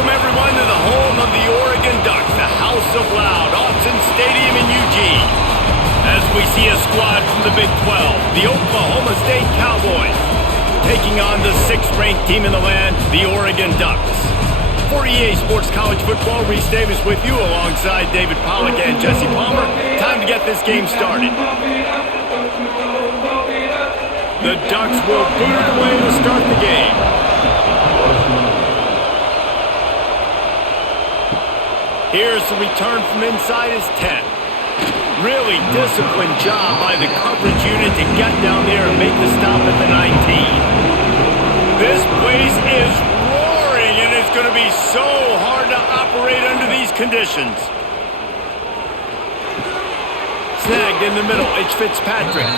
Welcome, everyone, to the home of the Oregon Ducks, the House of Loud, Autzen Stadium in Eugene. As we see a squad from the Big 12, the Oklahoma State Cowboys, taking on the 6th-ranked team in the land, the Oregon Ducks. For EA Sports College Football, Reese Davis with you alongside David Pollack and Jesse Palmer. Time to get this game started. The Ducks will boot it away to start the game. Here's the return from inside his 10. Really disciplined job by the coverage unit to get down there and make the stop at the 19. This place is roaring, and it's going to be so hard to operate under these conditions. Snagged in the middle, it's Fitzpatrick.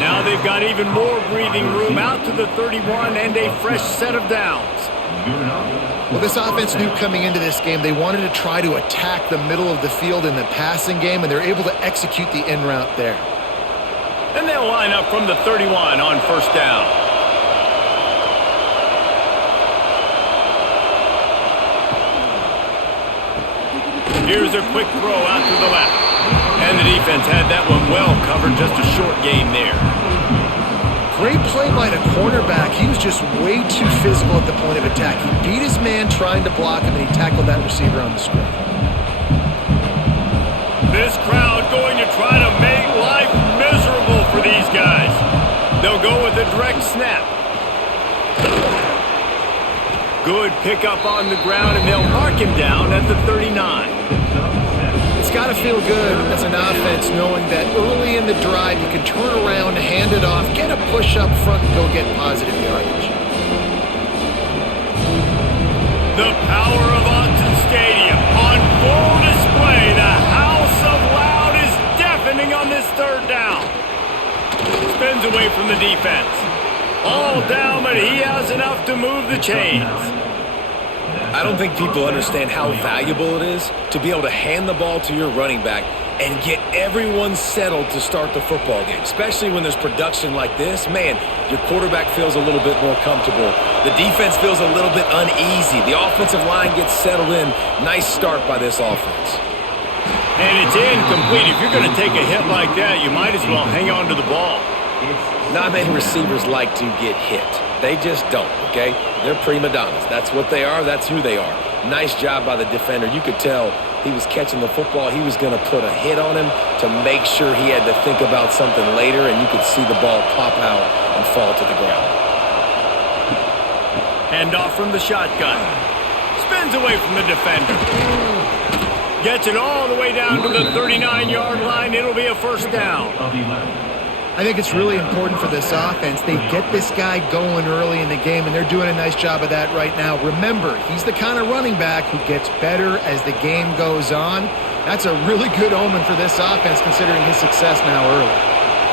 Now they've got even more breathing room out to the 31 and a fresh set of downs. Well, this offense knew coming into this game they wanted to try to attack the middle of the field in the passing game, and they're able to execute the in route there. And they'll line up from the 31 on first down. Here's a quick throw out to the left. And the defense had that one well covered, just a short game there. Great play by the cornerback. He was just way too physical at the point of attack. He beat his man trying to block him, and he tackled that receiver on the screen. This crowd going to try to make life miserable for these guys. They'll go with a direct snap. Good pickup on the ground, and they'll mark him down at the 39. It's got to feel good as an offense knowing that early in the drive you can turn around, hand it off, get a push up front, and go get positive yardage. The power of Autzen Stadium on full display. The House of Loud is deafening on this third down. Spins away from the defense. All down, but he has enough to move the chains. I don't think people understand how valuable it is to be able to hand the ball to your running back and get everyone settled to start the football game, especially when there's production like this. Man, your quarterback feels a little bit more comfortable. The defense feels a little bit uneasy. The offensive line gets settled in. Nice start by this offense. And it's incomplete. If you're going to take a hit like that, you might as well hang on to the ball. Not many receivers like to get hit. They just don't, okay? They're prima donnas. That's what they are. That's who they are. Nice job by the defender. You could tell he was catching the football. He was going to put a hit on him to make sure he had to think about something later, and you could see the ball pop out and fall to the ground. Hand off from the shotgun. Spins away from the defender. Gets it all the way down to the 39-yard line. It'll be a first down. I think it's really important for this offense. They get this guy going early in the game, and they're doing a nice job of that right now. Remember, he's the kind of running back who gets better as the game goes on. That's a really good omen for this offense, considering his success now early.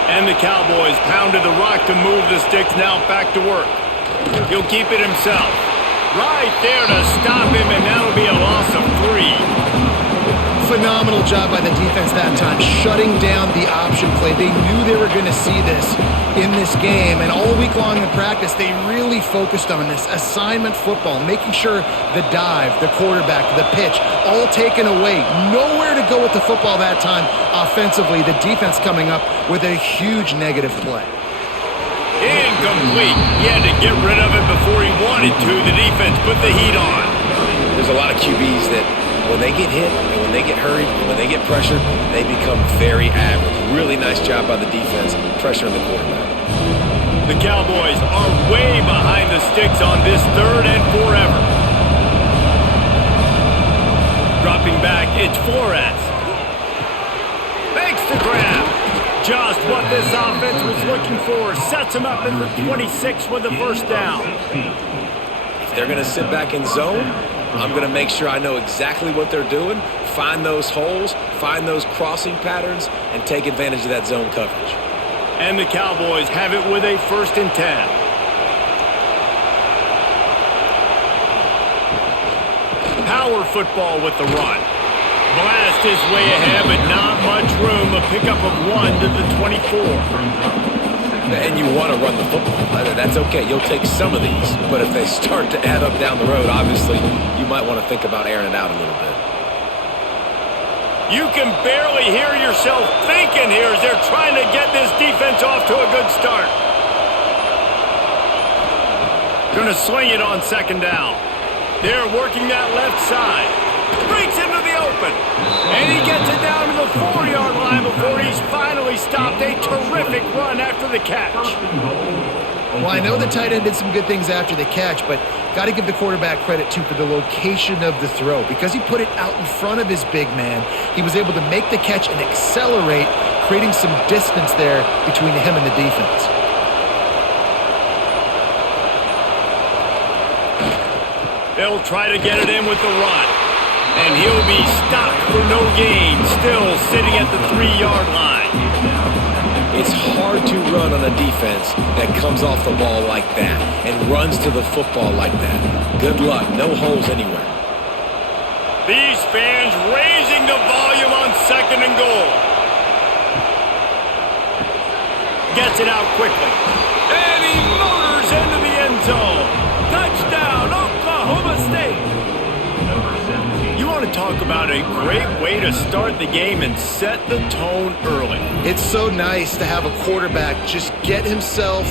And the Cowboys pounded the rock to move the sticks, now back to work. He'll keep it himself. Right there to stop him, and that'll be a loss of 3. Phenomenal job by the defense that time, shutting down the option play. They knew they were going to see this in this game, and all week long in practice, they really focused on this assignment football, making sure the dive, the quarterback, the pitch, all taken away. Nowhere to go with the football that time offensively. The defense coming up with a huge negative play. Incomplete. He had to get rid of it before he wanted to. The defense put the heat on. There's a lot of QBs that when they get hit and when they get hurried and when they get pressured, they become very average. Really nice job by the defense pressuring the quarterback. The Cowboys are way behind the sticks on this 3rd and forever. Dropping back, it's Flores. Makes the grab. Just what this offense was looking for. Sets him up in the 26 with the first down. If they're going to sit back in zone, I'm going to make sure I know exactly what they're doing, find those holes, find those crossing patterns, and take advantage of that zone coverage. And the Cowboys have it with a 1st and 10. Power football with the run. Blast his way ahead, but not much room. A pickup of 1 to the 24. And you want to run the football. That's okay. You'll take some of these. But if they start to add up down the road, obviously, you might want to think about airing it out a little bit. You can barely hear yourself thinking here as they're trying to get this defense off to a good start. Going to swing it on second down. They're working that left side. Breaks into the open. And he gets it down to the 4-yard line before he's finally stopped. A terrific run after the catch. Well, I know the tight end did some good things after the catch, but got to give the quarterback credit, too, for the location of the throw. Because he put it out in front of his big man, he was able to make the catch and accelerate, creating some distance there between him and the defense. They'll try to get it in with the run. And he'll be stopped for no gain, still sitting at the 3-yard line. It's hard to run on a defense that comes off the ball like that and runs to the football like that. Good luck. No holes anywhere. These fans raising the volume on second and goal. Gets it out quickly. And he motors into the end zone. Touchdown, Oklahoma State. You want to talk about a great way to start the game and set the tone early. It's so nice to have a quarterback just get himself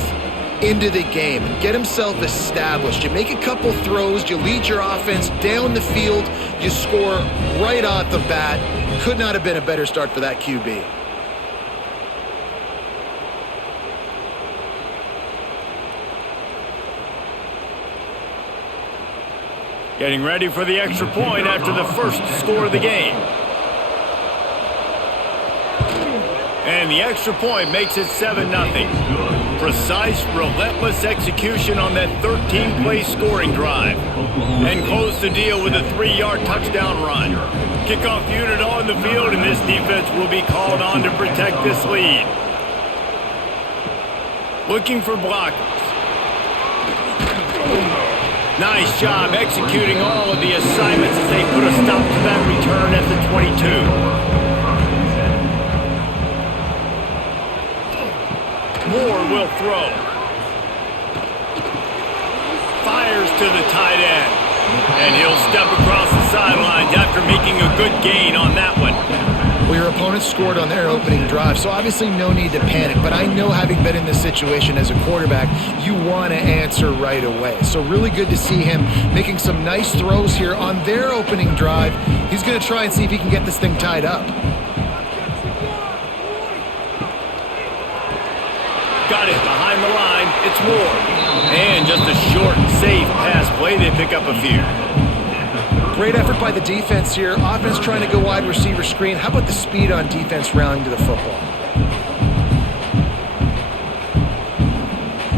into the game and get himself established. You make a couple throws, you lead your offense down the field, you score right off the bat. Could not have been a better start for that QB. Getting ready for the extra point after the first score of the game. And the extra point makes it 7-0. Precise, relentless execution on that 13-play scoring drive. And close the deal with a 3-yard touchdown run. Kickoff unit on the field, and this defense will be called on to protect this lead. Looking for blockers. Nice job executing all of the assignments as they put a stop to that return at the 22. Moore will throw. Fires to the tight end. And he'll step across the sidelines after making a good gain on that one. Well, your opponent scored on their opening drive, so obviously no need to panic. But I know, having been in this situation as a quarterback, you want to answer right away. So really good to see him making some nice throws here on their opening drive. He's going to try and see if he can get this thing tied up. Got it behind the line. It's Moore. And just a short, safe pass play. They pick up a few. Great effort by the defense here. Offense trying to go wide receiver screen. How about the speed on defense rallying to the football?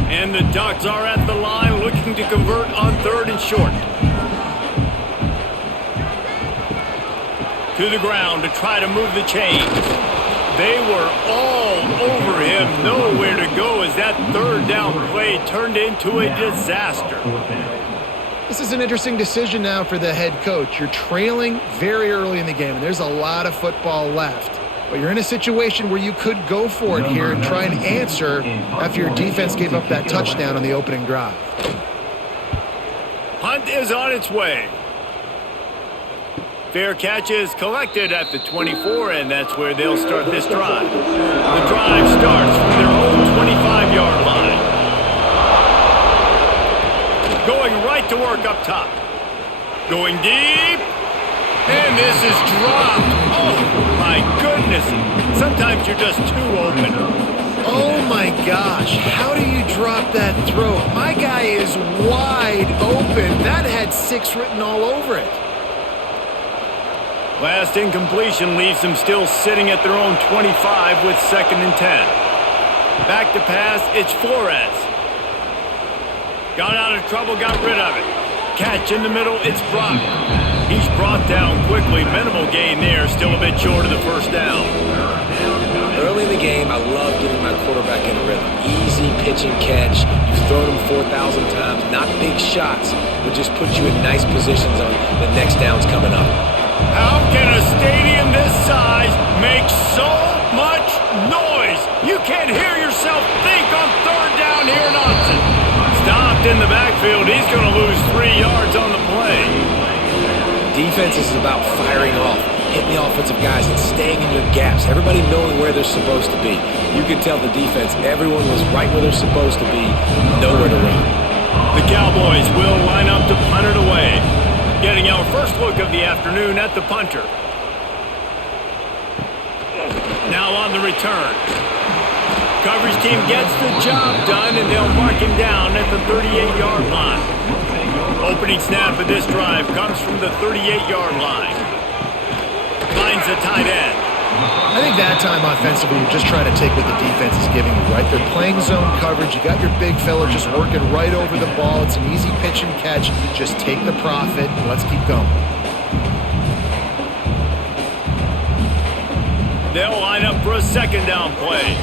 And the Ducks are at the line looking to convert on 3rd and short. To the ground to try to move the chains. They were all over him. Nowhere to go as that 3rd down play turned into a disaster. This is an interesting decision now for the head coach. You're trailing very early in the game, and there's a lot of football left. But you're in a situation where you could go for it here and try and answer after your defense gave up that touchdown on the opening drive. Punt is on its way. Fair catch is collected at the 24, and that's where they'll start this drive. The drive starts from their own 25-yard line. Going right to work up top. Going deep. And this is dropped. Oh, my goodness. Sometimes you're just too open. Oh, my gosh. How do you drop that throw? My guy is wide open. That had 6 written all over it. Last incompletion leaves them still sitting at their own 25 with 2nd and 10. Back to pass, it's Flores. Got out of trouble, got rid of it. Catch in the middle, it's Brock. He's brought down quickly. Minimal gain there, still a bit short of the 1st down. Early in the game, I love getting my quarterback in a rhythm. Easy pitch and catch. You've thrown him 4,000 times. Not big shots, but just put you in nice positions on the next downs coming up. How can a stadium this size make so much noise? You can't hear yourself think on third down here, Notson. Stopped in the backfield. He's going to lose 3 yards on the play. Defense is about firing off, hitting the offensive guys, and staying in your gaps. Everybody knowing where they're supposed to be. You can tell the defense, everyone was right where they're supposed to be, nowhere to run. The Cowboys will line up to punt it away. Getting our first look of the afternoon at the punter. Now on the return. Coverage team gets the job done, and they'll mark him down at the 38-yard line. Opening snap of this drive comes from the 38-yard line. Finds the tight end. I think that time offensively, you're just trying to take what the defense is giving you, right? They're playing zone coverage. You got your big fella just working right over the ball. It's an easy pitch and catch. Just take the profit, and let's keep going. They'll line up for a second down play.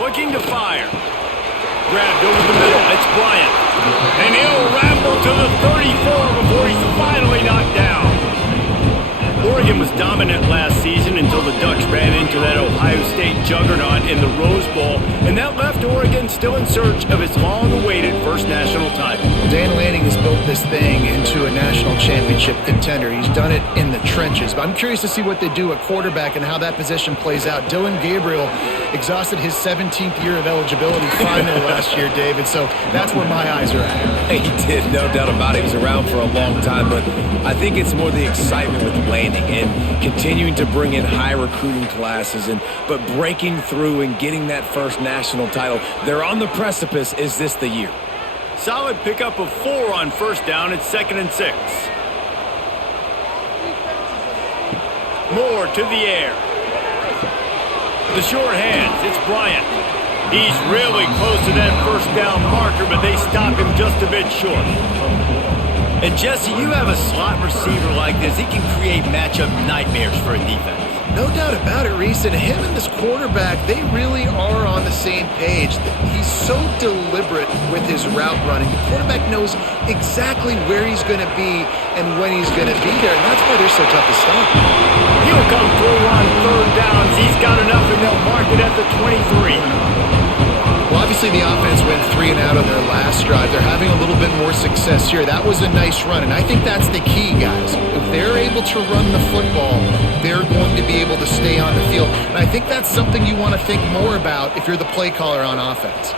Looking to fire. Grabbed over the middle. It's Bryant. And he'll ramble to the 34 before he's finally knocked down. Oregon was dominant last season until the Ducks ran into that Ohio State juggernaut in the Rose Bowl, and that left Oregon still in search of its long-awaited first national title. Dan Lanning has built this thing into a national championship contender. He's done it in the trenches, but I'm curious to see what they do at quarterback and how that position plays out. Dylan Gabriel exhausted his 17th year of eligibility finally last year, David, so that's where my eyes are at. He did, no doubt about it. He was around for a long time, but I think it's more the excitement with Lanning and continuing to bring in high recruiting classes, but breaking through and getting that first national title. They're on the precipice. Is this the year? Solid pickup of 4 on first down. It's 2nd and 6. Moore to the air. The short hands. It's Bryant. He's really close to that first down marker, but they stop him just a bit short. And Jesse, you have a slot receiver like this. He can create matchup nightmares for a defense. No doubt about it, Reese. And him and this quarterback, they really are on the same page. He's so deliberate with his route running. The quarterback knows exactly where he's going to be and when he's going to be there, and that's why they're so tough to stop. He'll come through on third downs. He's got enough, and they'll mark it at the 23. Well, obviously the offense went 3 and out on their last drive. They're having a little bit more success here. That was a nice run, and I think that's the key, guys. If they're able to run the football, they're going to be able to stay on the field. And I think that's something you want to think more about if you're the play caller on offense.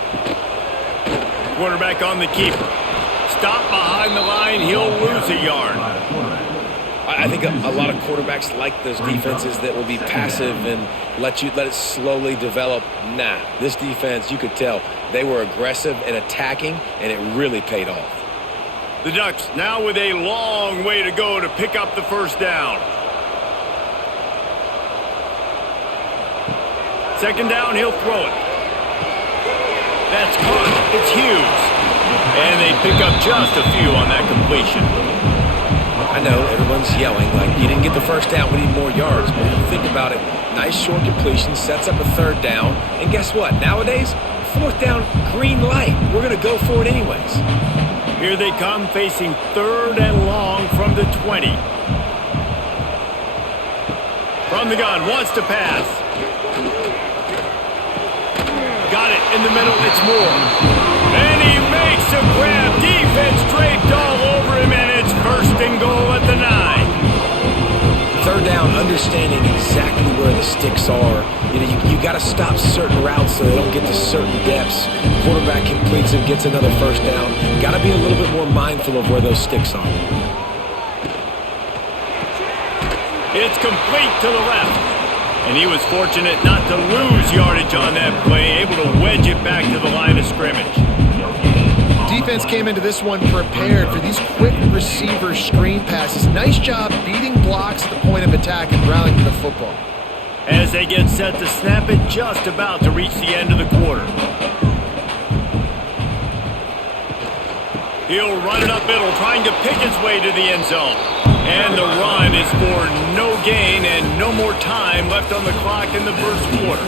Quarterback on the keeper. Stop behind the line. He'll lose a yard. I think a lot of quarterbacks like those defenses that will be passive and let it slowly develop. Nah, this defense, you could tell, they were aggressive and attacking, and it really paid off. The Ducks now with a long way to go to pick up the first down. Second down, he'll throw it. That's caught. It's Hughes. And they pick up just a few on that completion. I know, everyone's yelling, like, you didn't get the first down, we need more yards. But when you think about it, nice short completion, sets up a third down. And guess what? Nowadays, fourth down, green light. We're going to go for it anyways. Here they come, facing third and long from the 20. From the gun, wants to pass. Got it in the middle, it's Moore. And he makes a grab. Defense draped all over him, and it's 1st and goal at the 9. Third down, understanding exactly where the sticks are. You got to stop certain routes so they don't get to certain depths. Quarterback completes and gets another first down. Got to be a little bit more mindful of where those sticks are. It's complete to the left. And he was fortunate not to lose yardage on that play, able to wedge it back to the line of scrimmage. Defense came into this one prepared for these quick receiver screen passes. Nice job beating blocks at the point of attack and rallying to the football. As they get set to snap it, just about to reach the end of the quarter. He'll run it up middle, trying to pick his way to the end zone. And the run is for no gain and no more time left on the clock in the first quarter.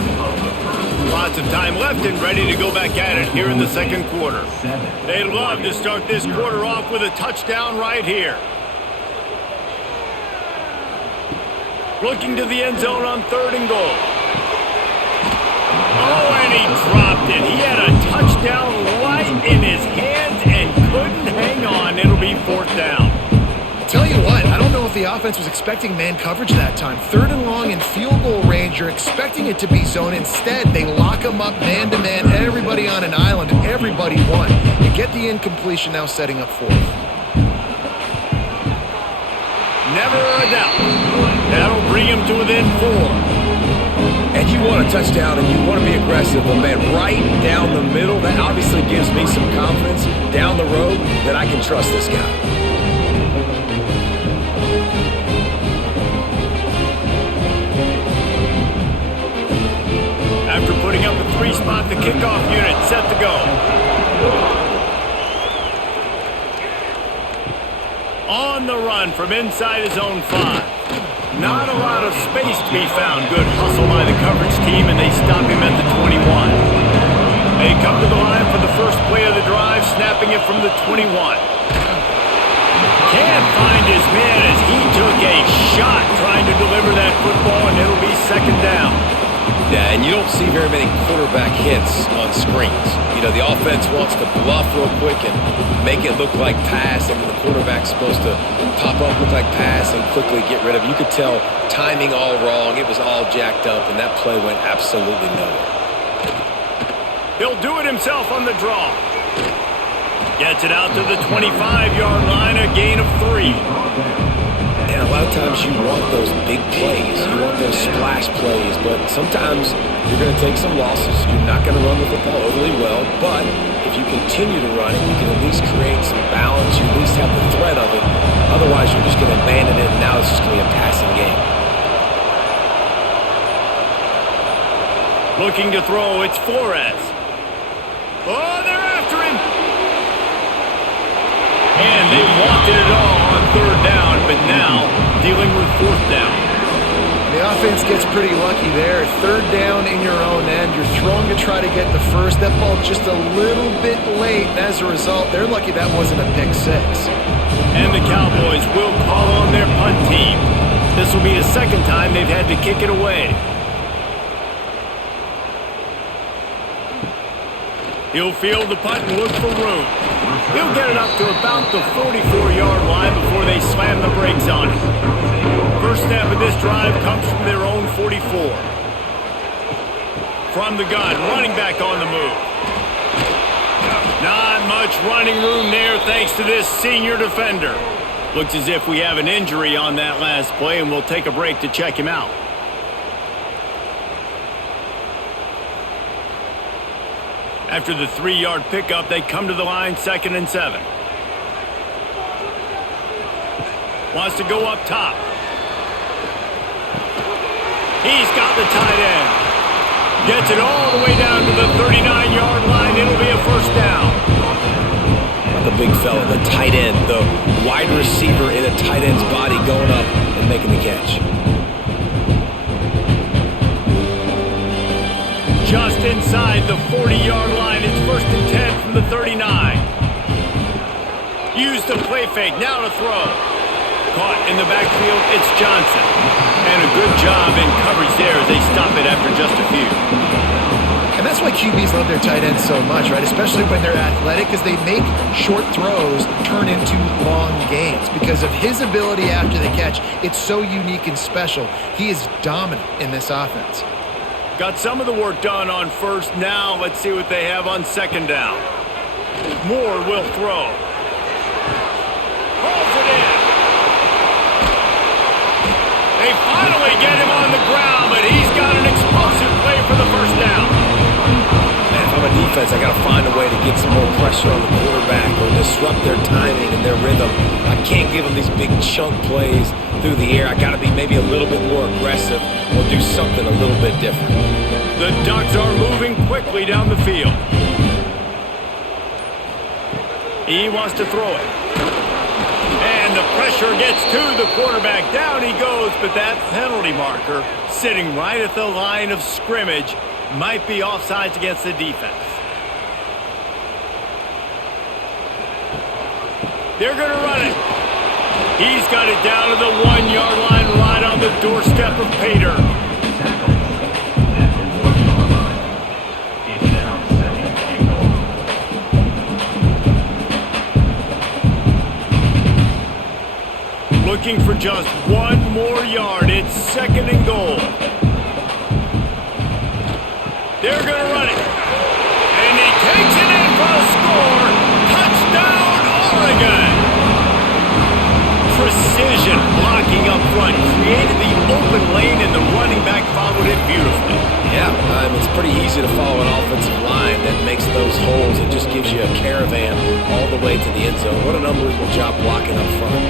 Lots of time left and ready to go back at it here in the second quarter. They'd love to start this quarter off with a touchdown right here. Looking to the end zone on 3rd and goal. Oh, and he dropped it. He had a touchdown right in his hands and couldn't hang on. It'll be 4th down. Tell you what, I don't know if the offense was expecting man coverage that time. 3rd and long in field goal range, you're expecting it to be zone. Instead, they lock them up man-to-man, everybody on an island, and everybody won. You get the incompletion now setting up 4th. Never a doubt. That'll bring him to within 4. And you want a touchdown and you want to be aggressive, but man, right down the middle, that obviously gives me some confidence down the road that I can trust this guy. After putting up a 3-spot, the kickoff unit set to go. On the run from inside his own 5. Not a lot of space to be found. Good hustle by the coverage team, and they stop him at the 21. They come to the line for the first play of the drive, snapping it from the 21. Can't find his man as he took a shot trying to deliver that football, and it'll be 2nd down. Yeah, and you don't see very many quarterback hits on screens. You know, the offense wants to bluff real quick and make it look like pass, and the quarterback's supposed to pop up, look like pass, and quickly get rid of it. You could tell timing all wrong. It was all jacked up, and that play went absolutely nowhere. He'll do it himself on the draw. Gets it out to the 25-yard line, a gain of 3. And a lot of times you want those big plays. You want those splash plays, but sometimes you're going to take some losses. You're not going to run the football overly well, but if you continue to run it, you can at least create some balance. You at least have the threat of it. Otherwise, you're just going to abandon it, and now it's just going to be a passing game. Looking to throw, it's Flores. Oh, they're after him. And they wanted it all on 3rd down, but now dealing with 4th down. The offense gets pretty lucky there. 3rd down in your own end. You're throwing to try to get the first. That ball just a little bit late, and as a result, they're lucky that wasn't a pick 6. And the Cowboys will call on their punt team. This will be the 2nd time they've had to kick it away. He'll field the punt and look for room. He'll get it up to about the 44-yard line before they slam the brakes on it. First snap of this drive comes from their own 44. From the gun, running back on the move. Not much running room there thanks to this senior defender. Looks as if we have an injury on that last play, and we'll take a break to check him out. After the 3-yard pickup, they come to the line, 2nd and 7. Wants to go up top. He's got the tight end. Gets it all the way down to the 39-yard line. It'll be a 1st down. The big fella, the tight end, the wide receiver in a tight end's body going up and making the catch. Just inside the 40-yard line. It's 1st and 10 from the 39. Use the play fake. Now to throw. Caught in the backfield. It's Johnson. And a good job in coverage there as they stop it after just a few. And that's why QBs love their tight ends so much, right? Especially when they're athletic, because they make short throws turn into long gains. Because of his ability after the catch, it's so unique and special. He is dominant in this offense. Got some of the work done on 1st. Now let's see what they have on 2nd down. Moore will throw. Pulls it in. They finally get him on the ground, but he's got an explosive play for the 1st down. Man, if I'm a defense, I got to find a way to get some more pressure on the quarterback or disrupt their timing and their rhythm. I can't give them these big chunk plays through the air. I got to be maybe a little bit more aggressive or do something a little bit different. The Ducks are moving quickly down the field. He wants to throw it. And the pressure gets to the quarterback. Down he goes, but that penalty marker sitting right at the line of scrimmage might be offsides against the defense. They're going to run it. He's got it down to the 1-yard line right on the doorstep of pay dirt. Looking for just one more yard. It's 2nd and goal. They're going to run it. And he takes it in for a score. Touchdown, Oregon. Precision blocking up front. Created the open lane, and the running back followed it beautifully. Yeah, it's pretty easy to follow an offensive line that makes those holes. It just gives you a caravan all the way to the end zone. What an unbelievable job blocking up front.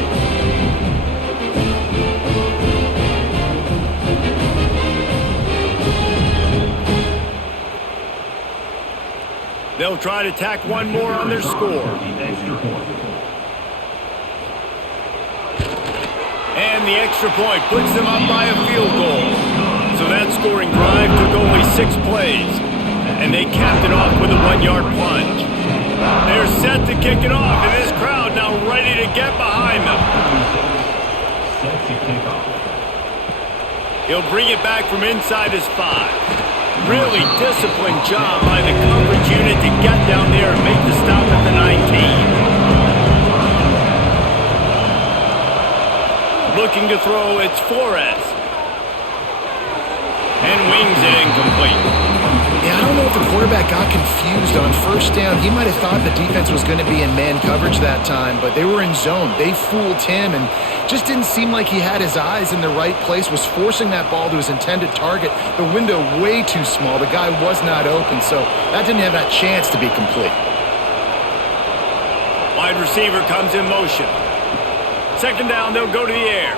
They'll try to tack one more on their score. And the extra point puts them up by a field goal. So that scoring drive took only 6 plays. And they capped it off with a 1-yard plunge. They're set to kick it off, and this crowd now ready to get behind them. He'll bring it back from inside his 5. Really disciplined job by the coverage unit to get down there and make the stop at the 19. Looking to throw, it's Flores. And wings it incomplete. Yeah, I don't know if the quarterback got confused on first down. He might have thought the defense was going to be in man coverage that time, but they were in zone. They fooled him and just didn't seem like he had his eyes in the right place, was forcing that ball to his intended target. The window way too small. The guy was not open, so that didn't have that chance to be complete. Wide receiver comes in motion. 2nd down, they'll go to the air.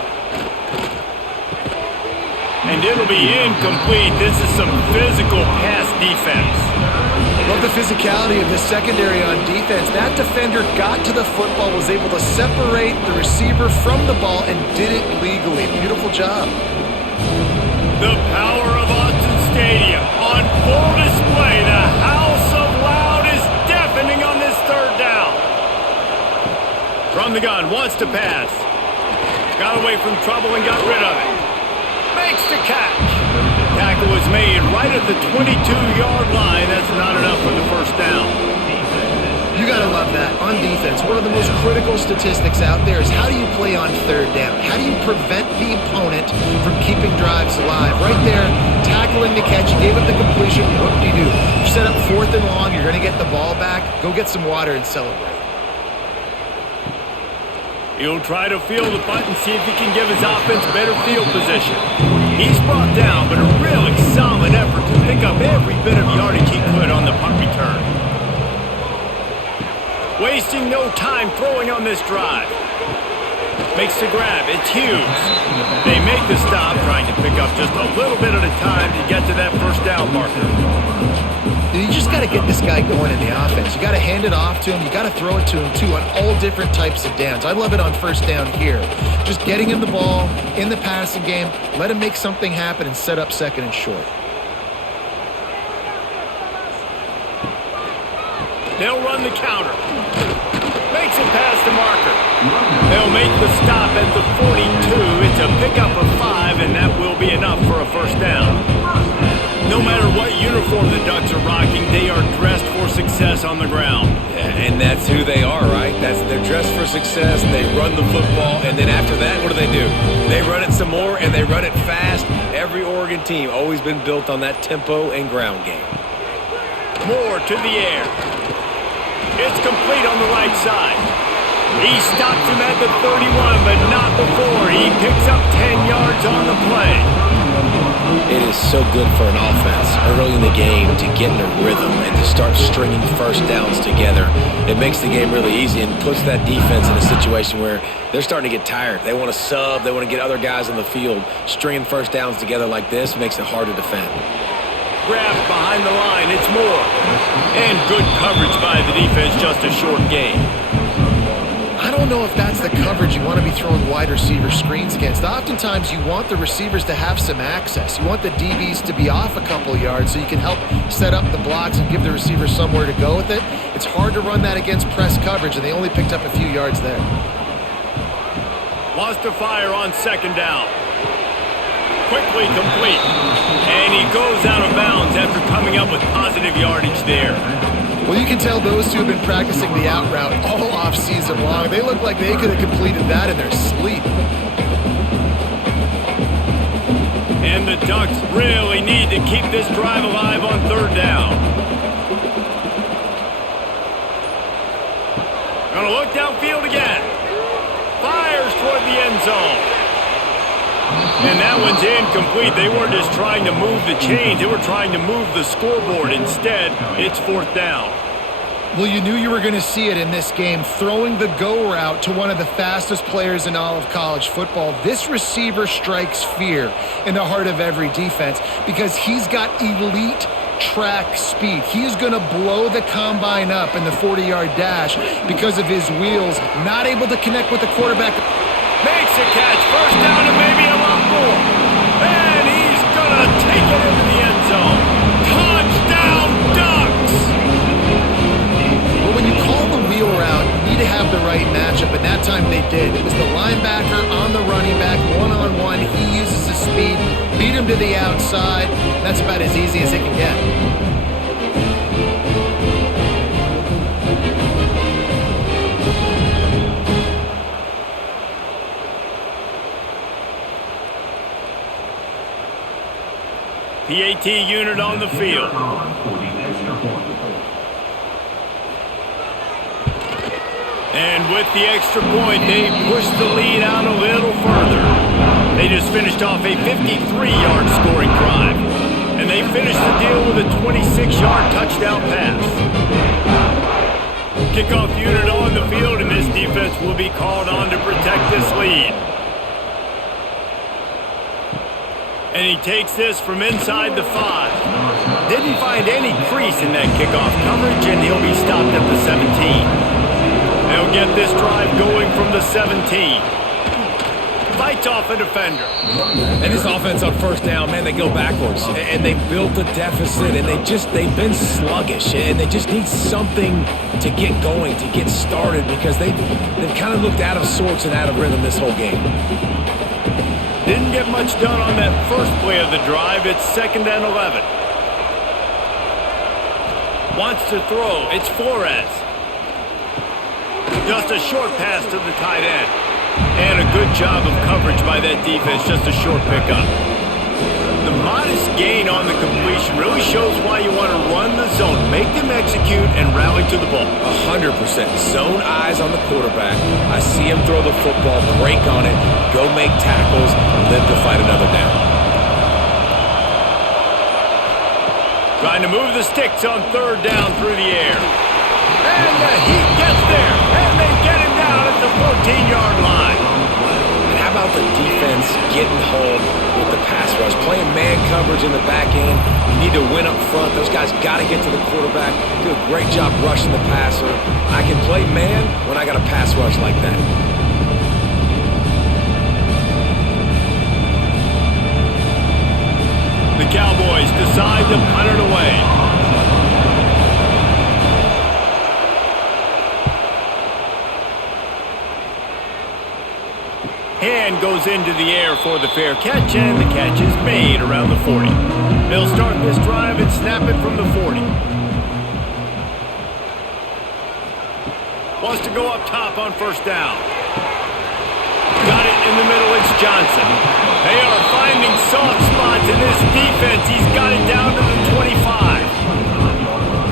And it'll be incomplete. This is some physical pass defense. Love the physicality of the secondary on defense. That defender got to the football, was able to separate the receiver from the ball, and did it legally. Beautiful job. The power of Autzen Stadium on full display. The house of loud is deafening on this 3rd down. From the gun, wants to pass. Got away from trouble and got rid of it. Makes the catch. Tackle was made right at the 22-yard line. That's not enough for the 1st down. You got to love that. On defense, one of the most critical statistics out there is how do you play on 3rd down? How do you prevent the opponent from keeping drives alive? Right there, tackling the catch. You gave up the completion. What do? You set up 4th and long. You're going to get the ball back. Go get some water and celebrate. He'll try to feel the punt and see if he can give his offense better field position. He's brought down, but a really solid effort to pick up every bit of yardage he could on the punt return. Wasting no time throwing on this drive. Makes the grab. It's Hughes. They make the stop, trying to pick up just a little bit at a time to get to that 1st down marker. You just got to get this guy going in the offense. You got to hand it off to him. You got to throw it to him, too, on all different types of downs. I love it on 1st down here. Just getting him the ball in the passing game, let him make something happen and set up 2nd and short. They'll run the counter. Makes it past the marker. They'll make the stop at the 42. It's a pickup of 5, and that will be enough for a 1st down. No matter what uniform the Ducks are rocking, they are dressed for success on the ground. Yeah, and that's who they are, right? They're dressed for success. They run the football, and then after that, what do? They run it some more, and they run it fast. Every Oregon team always been built on that tempo and ground game. Moore to the air. It's complete on the right side. He stops him at the 31, but not before. He picks up 10 yards on the play. It is so good for an offense early in the game to get in a rhythm and to start stringing 1st downs together. It makes the game really easy and puts that defense in a situation where they're starting to get tired. They want to sub. They want to get other guys on the field. Stringing 1st downs together like this makes it hard to defend. Grab behind the line. It's Moore. And good coverage by the defense, just a short gain. I don't know if that's the coverage you want to be throwing wide receiver screens against. Oftentimes, you want the receivers to have some access. You want the DBs to be off a couple yards so you can help set up the blocks and give the receiver somewhere to go with it. It's hard to run that against press coverage, and they only picked up a few yards there. Wants to fire on 2nd down. quickly complete. And he goes out of bounds after coming up with positive yardage there. Well, you can tell those two have been practicing the out route all off-season long. They look like they could have completed that in their sleep. And the Ducks really need to keep this drive alive on third down. Gonna look downfield again. Fires toward the end zone. And that one's incomplete. They weren't just trying to move the chains. They were trying to move the scoreboard. Instead, it's fourth down. Well, you knew you were going to see it in this game, throwing the go route to one of the fastest players in all of college football. This receiver strikes fear in the heart of every defense because he's got elite track speed. He's going to blow the combine up in the 40-yard dash because of his wheels, not able to connect with the quarterback. Makes a catch, first down and maybe a lot more. And he's going to take it into the end zone. Touchdown, Ducks! But when you call the wheel route, you need to have the right matchup, and that time they did. It was the linebacker on the running back, one-on-one. He uses his speed, beat him to the outside. That's about as easy as it can get. PAT unit on the field. And with the extra point, they push the lead out a little further. They just finished off a 53-yard scoring drive. And they finished the deal with a 26-yard touchdown pass. Kickoff unit on the field, and this defense will be called on to protect this lead. And he takes this from inside the 5. Didn't find any crease in that kickoff coverage, and he'll be stopped at the 17. They'll get this drive going from the 17. Fights off a defender. And this offense on first down, man, they go backwards. And they built a deficit, and they've been sluggish. And they just need something to get going, to get started, because they've kind of looked out of sorts and out of rhythm this whole game. Didn't get much done on that first play of the drive. It's 2nd and 11. Wants to throw. It's Flores. Just a short pass to the tight end. And a good job of coverage by that defense. Just a short pickup. The modest gain on the completion really shows why you want to run the zone. Make them execute and rally to the ball. 100%. Zone eyes on the quarterback. I see him throw the football, break on it, go make tackles, live to fight another down. Trying to move the sticks on third down through the air. And he gets there. And they get him down at the 14-yard line. And how about the defense getting home with the pass rush? Playing man coverage in the back end. You need to win up front. Those guys got to get to the quarterback. Do a great job rushing the passer. I can play man when I got a pass rush like that. The Cowboys decide to punt it away. Hand goes into the air for the fair catch, and the catch is made around the 40. They'll start this drive and snap it from the 40. Wants to go up top on first down. Got it in the middle, it's Johnson. They are finding soft spots in this defense. He's got it down to the 25.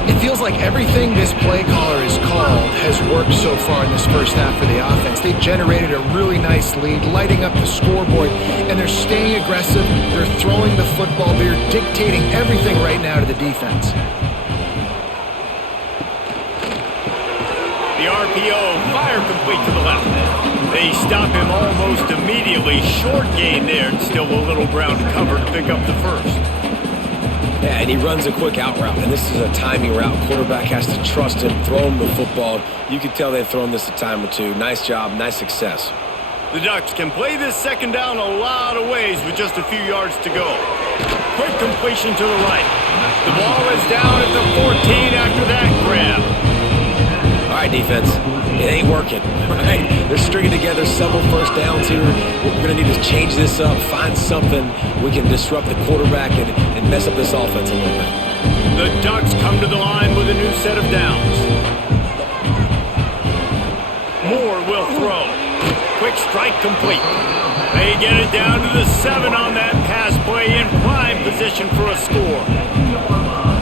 It feels like everything this play caller has called has worked so far in this first half for the offense. They've generated a really nice lead, lighting up the scoreboard, and they're staying aggressive. They're throwing the football. They're dictating everything right now to the defense. The RPO, fire complete to the left. They stop him almost immediately. Short gain there, and still a little ground to cover to pick up the first. Yeah, and he runs a quick out route, and this is a timing route. Quarterback has to trust him, throw him the football. You can tell they've thrown this a time or two. Nice job, nice success. The Ducks can play this second down a lot of ways with just a few yards to go. Quick completion to the right. The ball is down at the 14 after that grab. All right, defense, it ain't working, right? They're stringing together several first downs here. What we're going to need is change this up, find something we can disrupt the quarterback and mess up this offense a little bit. The Ducks come to the line with a new set of downs. Moore will throw. Quick strike complete. They get it down to the 7 on that pass play in prime position for a score.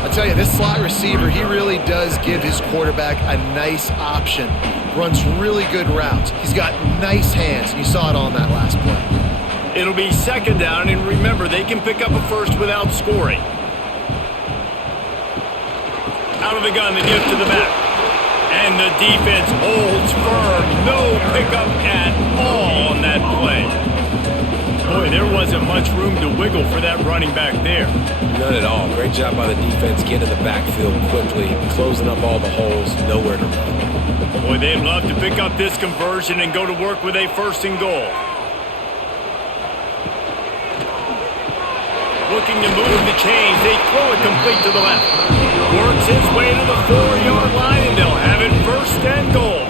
I'll tell you, this slot receiver, he really does give his quarterback a nice option. Runs really good routes. He's got nice hands. You saw it on that last play. It'll be second down, and remember, they can pick up a first without scoring. Out of the gun, the give to the back. And the defense holds firm. No pickup at all on that play. Boy, there wasn't much room to wiggle for that running back there. None at all. Great job by the defense getting in the backfield quickly, closing up all the holes, nowhere to run. Boy, they'd love to pick up this conversion and go to work with a first and goal. Looking to move the chains. They throw it complete to the left. Works his way to the 4-yard line, and they'll have it first and goal.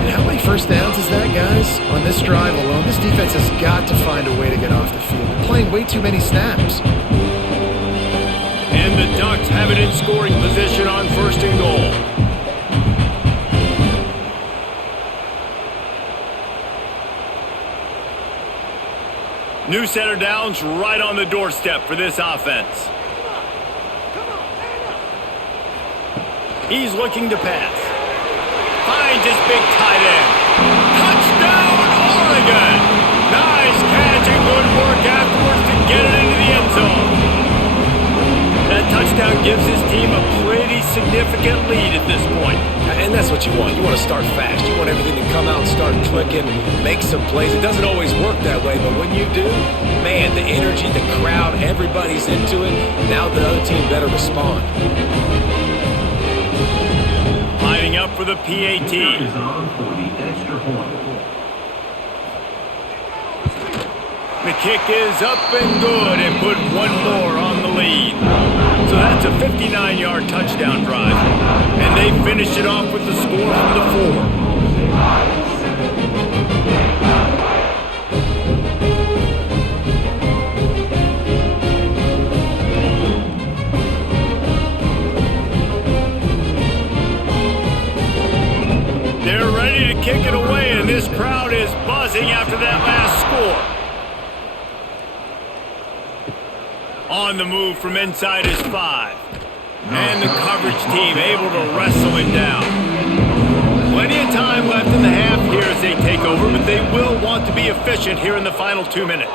And how many first downs is that, guys? On this drive alone, this defense has got to find a way to get off the field. They're playing way too many snaps. And the Ducks have it in scoring position on first and goal. New set of downs right on the doorstep for this offense. He's looking to pass. Finds his big tight end. Touchdown, Oregon! Nice catch and good work afterwards to get it into the end zone. That touchdown gives his team a pretty significant lead at this point. And that's what you want. You want to start fast. You want everything to come out and start clicking, make some plays. It doesn't always work that way, but when you do, man, the energy, the crowd, everybody's into it. Now the other team better respond. Lining up for the PAT. The kick is up and good and put one more on the lead. So that's a 59-yard touchdown drive. And they finish it off with the score from the 4. They're ready to kick it away, and this crowd is buzzing after that last score. On the move from inside his 5. And the coverage team able to wrestle it down. Plenty of time left in the half here as they take over, but they will want to be efficient here in the final 2 minutes.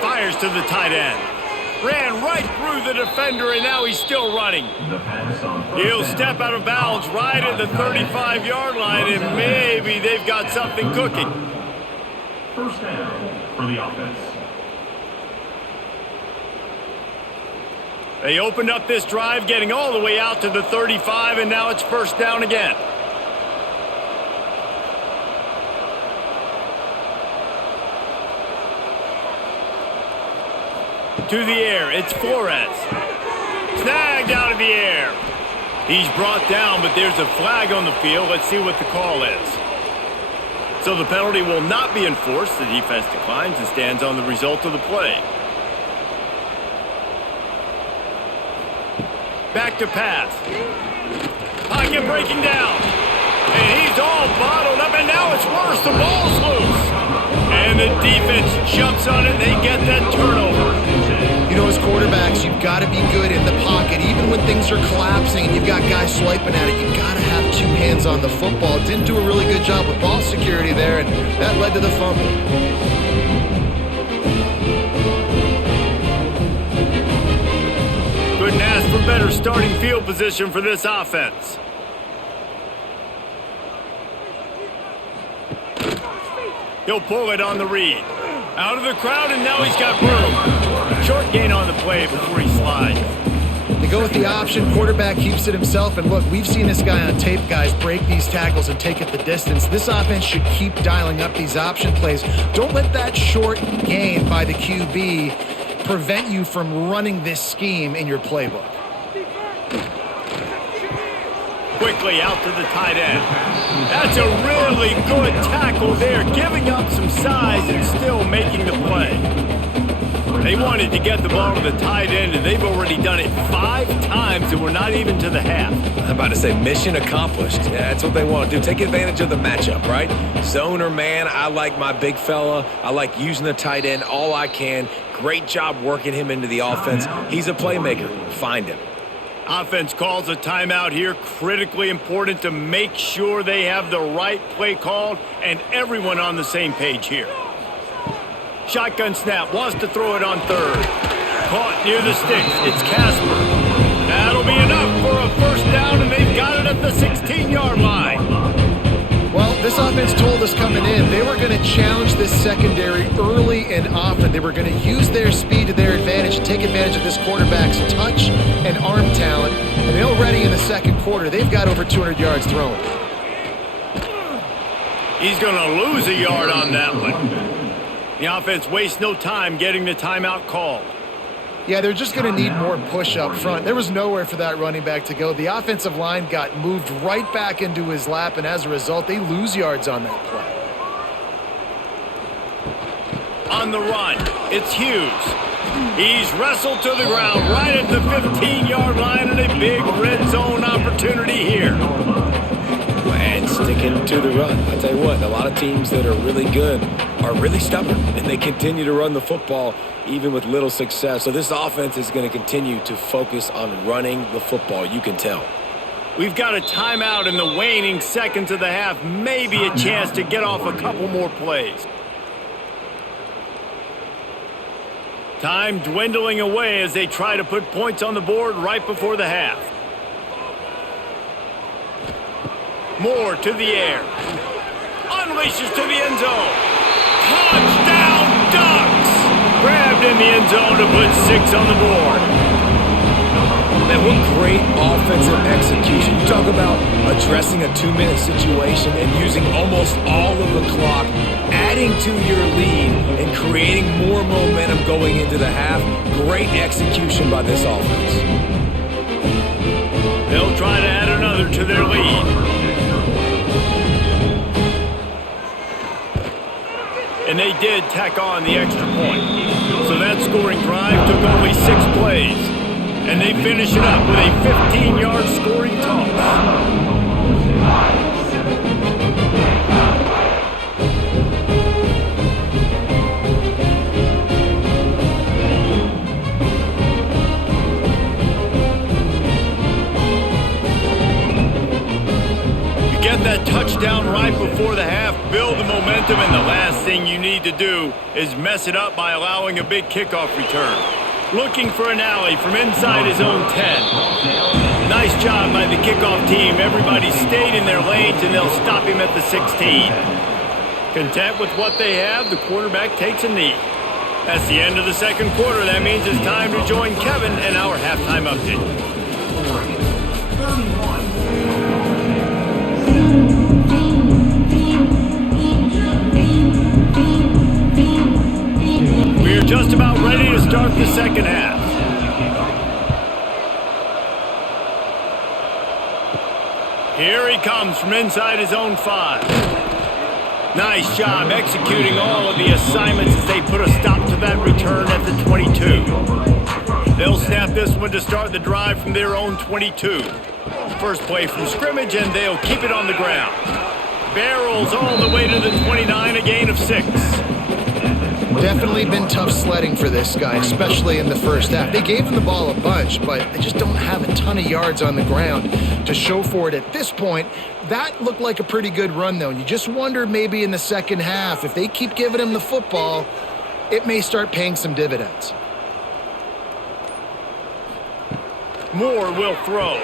Fires to the tight end. Ran right through the defender, and now he's still running. He'll step out of bounds right at the 35-yard line, and maybe they've got something cooking. First down for the offense. They opened up this drive, getting all the way out to the 35, and now it's first down again. To the air, it's Flores. Snagged out of the air. He's brought down, but there's a flag on the field. Let's see what the call is. So the penalty will not be enforced. The defense declines and stands on the result of the play. Back to pass. Pocket breaking down. And he's all bottled up, and now it's worse. The ball's loose. And the defense jumps on it, and they get that turnover. You know, as quarterbacks, you've got to be good in the pocket. Even when things are collapsing and you've got guys swiping at it, you've got to have 2 hands on the football. Didn't do a really good job with ball security there, and that led to the fumble. Couldn't ask for better starting field position for this offense. He'll pull it on the read. Out of the crowd, and now he's got room. Short gain on the play before he slides. They go with the option. Quarterback keeps it himself. And look, we've seen this guy on tape, guys, break these tackles and take it the distance. This offense should keep dialing up these option plays. Don't let that short gain by the QB prevent you from running this scheme in your playbook. Quickly out to the tight end. That's a really good tackle there, giving up some size and still making the play. They wanted to get the ball to the tight end, and they've already done it 5 times, and we're not even to the half. I'm about to say mission accomplished. Yeah, that's what they want to do. Take advantage of the matchup, right? Zone or man, I like my big fella. I like using the tight end all I can. Great job working him into the offense. He's a playmaker. Find him. Offense calls a timeout here. Critically important to make sure they have the right play called and everyone on the same page here. Shotgun snap, wants to throw it on third. Caught near the sticks, it's Casper. That'll be enough for a first down, and they've got it at the 16-yard line. Well, this offense told us coming in they were going to challenge this secondary early and often. They were going to use their speed to their advantage and take advantage of this quarterback's touch and arm talent. And already in the second quarter, they've got over 200 yards thrown. He's going to lose a yard on that one. The offense wastes no time getting the timeout called. Yeah, they're just going to need more push up front. There was nowhere for that running back to go. The offensive line got moved right back into his lap, and as a result, they lose yards on that play. On the run, it's Hughes. He's wrestled to the ground right at the 15-yard line, and a big red zone opportunity here. And sticking to the run. I tell you what, a lot of teams that are really good are really stubborn, and they continue to run the football even with little success. So this offense is going to continue to focus on running the football. You can tell. We've got a timeout in the waning seconds of the half. Maybe a chance to get off a couple more plays. Time dwindling away as they try to put points on the board right before the half. Moore to the air. Unleashes to the end zone. Touchdown Ducks! Grabbed in the end zone to put 6 on the board. Man, what great offensive execution. You talk about addressing a 2-minute situation and using almost all of the clock, adding to your lead and creating more momentum going into the half. Great execution by this offense. They'll try to add another to their lead. And they did tack on the extra point. So that scoring drive took only 6 plays. And they finish it up with a 15-yard scoring toss. Get that touchdown right before the half, build the momentum, and the last thing you need to do is mess it up by allowing a big kickoff return. Looking for an alley from inside his own 10. Nice job by the kickoff team. Everybody stayed in their lanes, and they'll stop him at the 16. Content with what they have, the quarterback takes a knee. That's the end of the second quarter. That means it's time to join Kevin and our halftime update. We're just about ready to start the second half. Here he comes from inside his own 5. Nice job executing all of the assignments as they put a stop to that return at the 22. They'll snap this one to start the drive from their own 22. First play from scrimmage, and they'll keep it on the ground. Barrels all the way to the 29, a gain of 6. Definitely been tough sledding for this guy, especially in the first half. They gave him the ball a bunch, but they just don't have a ton of yards on the ground to show for it at this point. That looked like a pretty good run, though. You just wonder maybe in the second half, if they keep giving him the football, it may start paying some dividends. Moore will throw.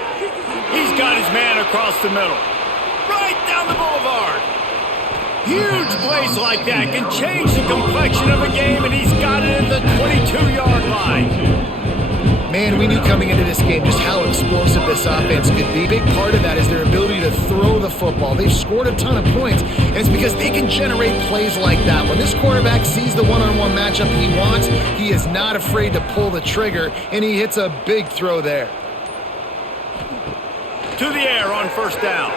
He's got his man across the middle. Right down the boulevard. Huge plays like that can change the complexion of a game, and he's got it at the 22-yard line. Man, we knew coming into this game just how explosive this offense could be. A big part of that is their ability to throw the football. They've scored a ton of points, and it's because they can generate plays like that. When this quarterback sees the one-on-one matchup he wants, he is not afraid to pull the trigger, and he hits a big throw there. To to the air on first down.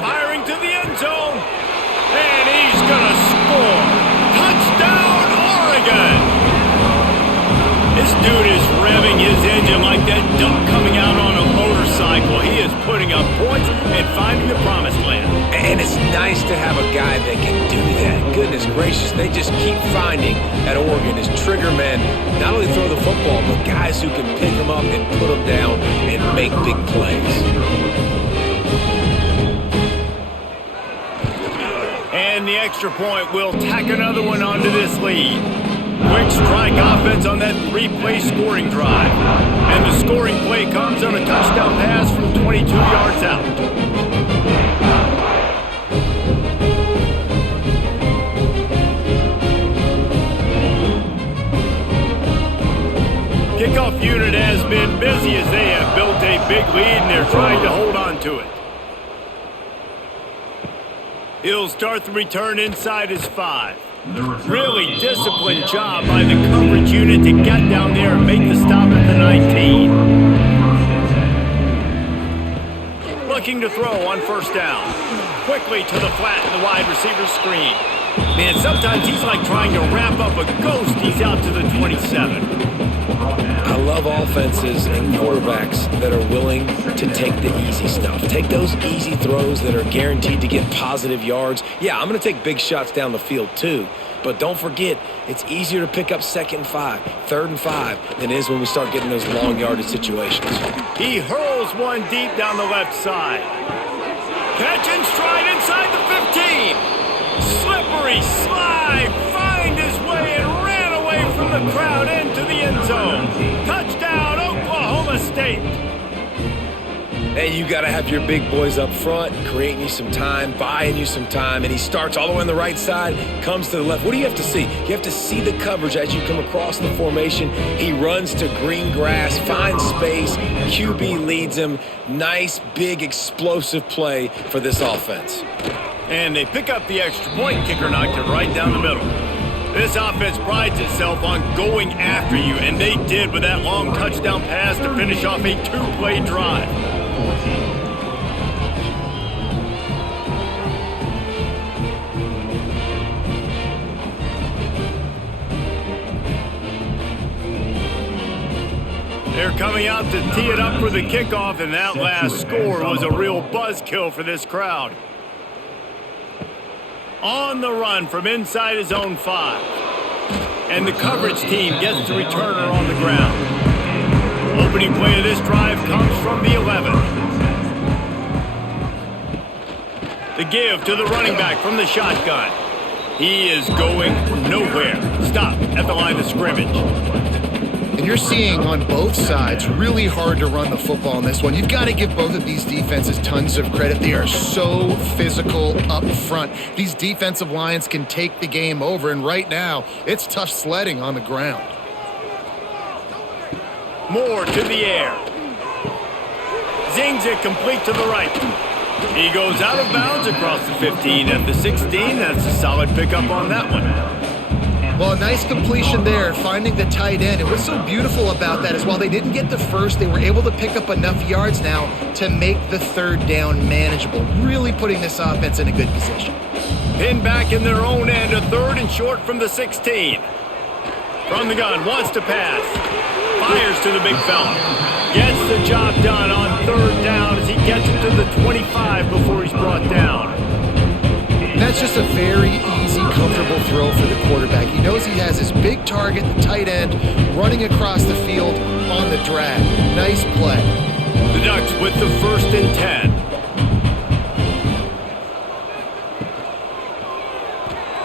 Firing to the end zone. And he's going to score. Touchdown, Oregon! This dude is revving his engine like that duck coming out on a motorcycle. He is putting up points and finding the promised land. And it's nice to have a guy that can do that. Goodness gracious, they just keep finding at Oregon as trigger men, not only throw the football, but guys who can pick them up and put them down and make big plays. And the extra point will tack another one onto this lead. Quick strike offense on that three-play scoring drive. And the scoring play comes on a touchdown pass from 22 yards out. Kickoff unit has been busy as they have built a big lead and they're trying to hold on to it. He'll start the return inside his 5. Really disciplined job by the coverage unit to get down there and make the stop at the 19. Looking to throw on first down. Quickly to the flat in the wide receiver screen. Man, sometimes he's like trying to wrap up a ghost. He's out to the 27. I love offenses and quarterbacks that are willing to take the easy stuff. Take those easy throws that are guaranteed to get positive yards. Yeah, I'm going to take big shots down the field too. But don't forget, it's easier to pick up 2nd and 5, 3rd and 5 than it is when we start getting those long yardage situations. He hurls one deep down the left side. Catch and stride inside the 15. Slippery slide, find his way and ran away from the crowd into the end zone. Touchdown, Oklahoma State. And you got to have your big boys up front, creating you some time, buying you some time, and he starts all the way on the right side, comes to the left. What do you have to see? You have to see the coverage as you come across the formation. He runs to green grass, finds space, QB leads him. Nice, big, explosive play for this offense. And they pick up the extra point. Kicker knocked it right down the middle. This offense prides itself on going after you, and they did with that long touchdown pass to finish off a 2-play drive. They're coming out to tee it up for the kickoff, and that last score was a real buzzkill for this crowd. On the run from inside his own 5. And the coverage team gets the returner on the ground. Opening play of this drive comes from the 11. The give to the running back from the shotgun. He is going nowhere. Stop at the line of scrimmage. And you're seeing on both sides really hard to run the football in this one. You've got to give both of these defenses tons of credit. They are so physical up front. These defensive lines can take the game over, and right now it's tough sledding on the ground. Moore to the air. Zings it complete to the right. He goes out of bounds across the 15 at the 16. That's a solid pickup on that one. Well, a nice completion there, finding the tight end. And what's so beautiful about that is while they didn't get the first, they were able to pick up enough yards now to make the 3rd down manageable, really putting this offense in a good position. Pinned back in their own end, a 3rd and short from the 16. From the gun, wants to pass. Fires to the big fella. Gets the job done on 3rd down as he gets it to the 25 before he's brought down. That's just a very easy, comfortable throw for the quarterback. He knows he has his big target, the tight end, running across the field on the drag. Nice play. The Ducks with the 1st and 10.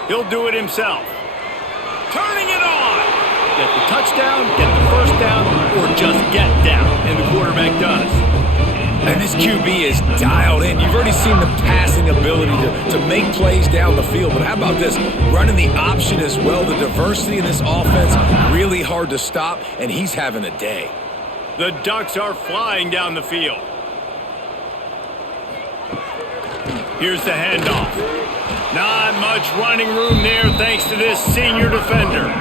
He'll do it himself. Turning it on. Get the touchdown, get the 1st down, or just get down. And the quarterback does. And this QB is dialed in. You've already seen the passing ability to make plays down the field. But how about this? Running the option as well. The diversity in this offense, really hard to stop, and he's having a day. The Ducks are flying down the field. Here's the handoff. Not much running room there thanks to this senior defender.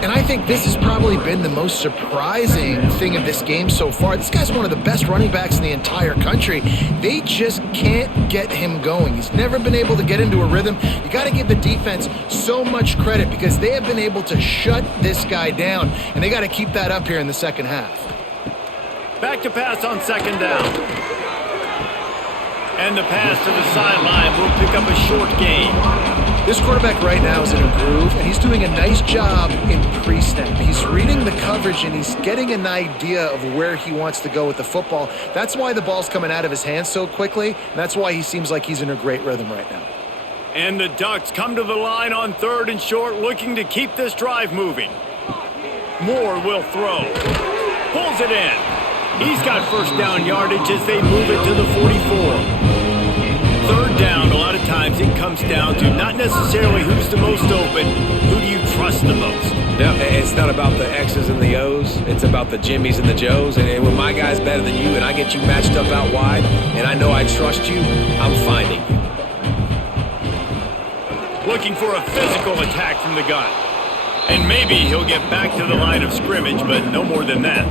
And I think this has probably been the most surprising thing of this game so far. This guy's one of the best running backs in the entire country. They just can't get him going. He's never been able to get into a rhythm. You got to give the defense so much credit because they have been able to shut this guy down, and they got to keep that up here in the second half. Back to pass on second down. And the pass to the sideline will pick up a short gain. This quarterback right now is in a groove, and he's doing a nice job in pre-snap. He's reading the coverage, and he's getting an idea of where he wants to go with the football. That's why the ball's coming out of his hands so quickly, and that's why he seems like he's in a great rhythm right now. And the Ducks come to the line on 3rd and short, looking to keep this drive moving. Moore will throw. Pulls it in. He's got first down yardage as they move it to the 44. 3rd down, a lot of times it comes down to not necessarily who's the most open, who do you trust the most? Yeah, it's not about the X's and the O's. It's about the Jimmys and the Joes. And when my guy's better than you and I get you matched up out wide and I know I trust you, I'm finding you. Looking for a physical attack from the gun. And maybe he'll get back to the line of scrimmage, but no more than that.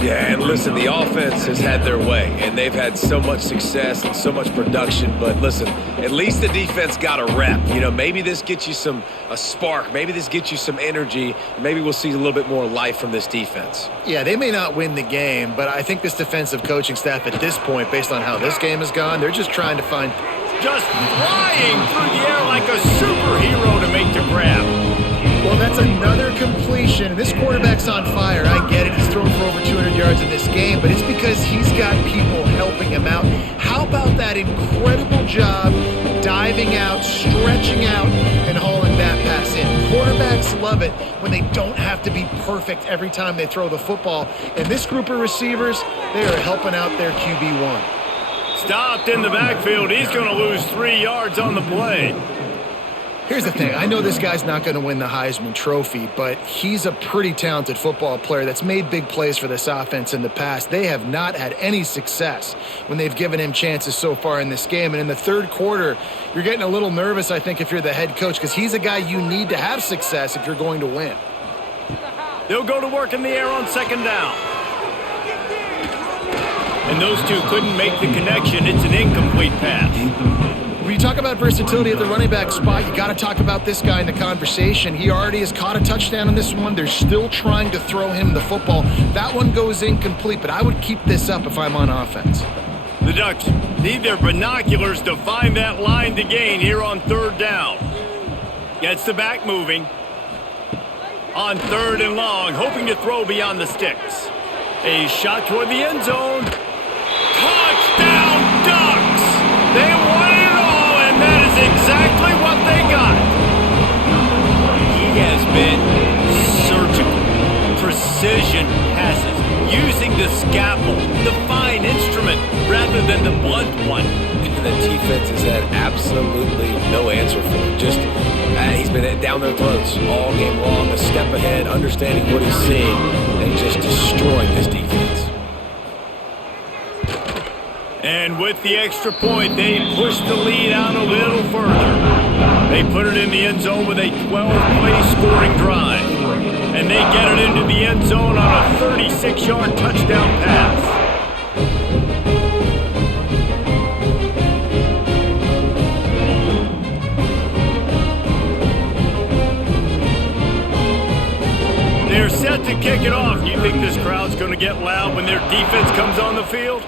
Yeah, and listen, the offense has had their way, and they've had so much success and so much production. But listen, at least the defense got a rep. You know, maybe this gets you a spark. Maybe this gets you some energy. Maybe we'll see a little bit more life from this defense. Yeah, they may not win the game, but I think this defensive coaching staff at this point, based on how this game has gone, they're just trying to find... Just flying through the air like a superhero to make the grab. Well, that's another completion. This quarterback's on fire. I get it. He's thrown for over 200 yards in this game, but it's because he's got people helping him out. How about that incredible job diving out, stretching out, and hauling that pass in? Quarterbacks love it when they don't have to be perfect every time they throw the football. And this group of receivers, they are helping out their QB1. Stopped in the backfield. He's going to lose 3 yards on the play. Here's the thing. I know this guy's not going to win the Heisman Trophy, but he's a pretty talented football player that's made big plays for this offense in the past. They have not had any success when they've given him chances so far in this game. And in the 3rd quarter, you're getting a little nervous, I think, if you're the head coach, because he's a guy you need to have success if you're going to win. They'll go to work in the air on 2nd down. And those two couldn't make the connection. It's an incomplete pass. When you talk about versatility at the running back spot, you got to talk about this guy in the conversation. He already has caught a touchdown on this one. They're still trying to throw him the football. That one goes incomplete, but I would keep this up if I'm on offense. The Ducks need their binoculars to find that line to gain here on 3rd down. Gets the back moving. On 3rd and long, hoping to throw beyond the sticks. A shot toward the end zone. Touchdown, Ducks! They won it all, and that is exactly what they got. He has been surgical, precision passes, using the scalpel, the fine instrument, rather than the blunt one. And the defense has had absolutely no answer for it. Just, he's been down their throats all game long, a step ahead, understanding what he's seeing, and just destroying this defense. And with the extra point, they push the lead out a little further. They put it in the end zone with a 12-play scoring drive. And they get it into the end zone on a 36-yard touchdown pass. They're set to kick it off. You think this crowd's going to get loud when their defense comes on the field?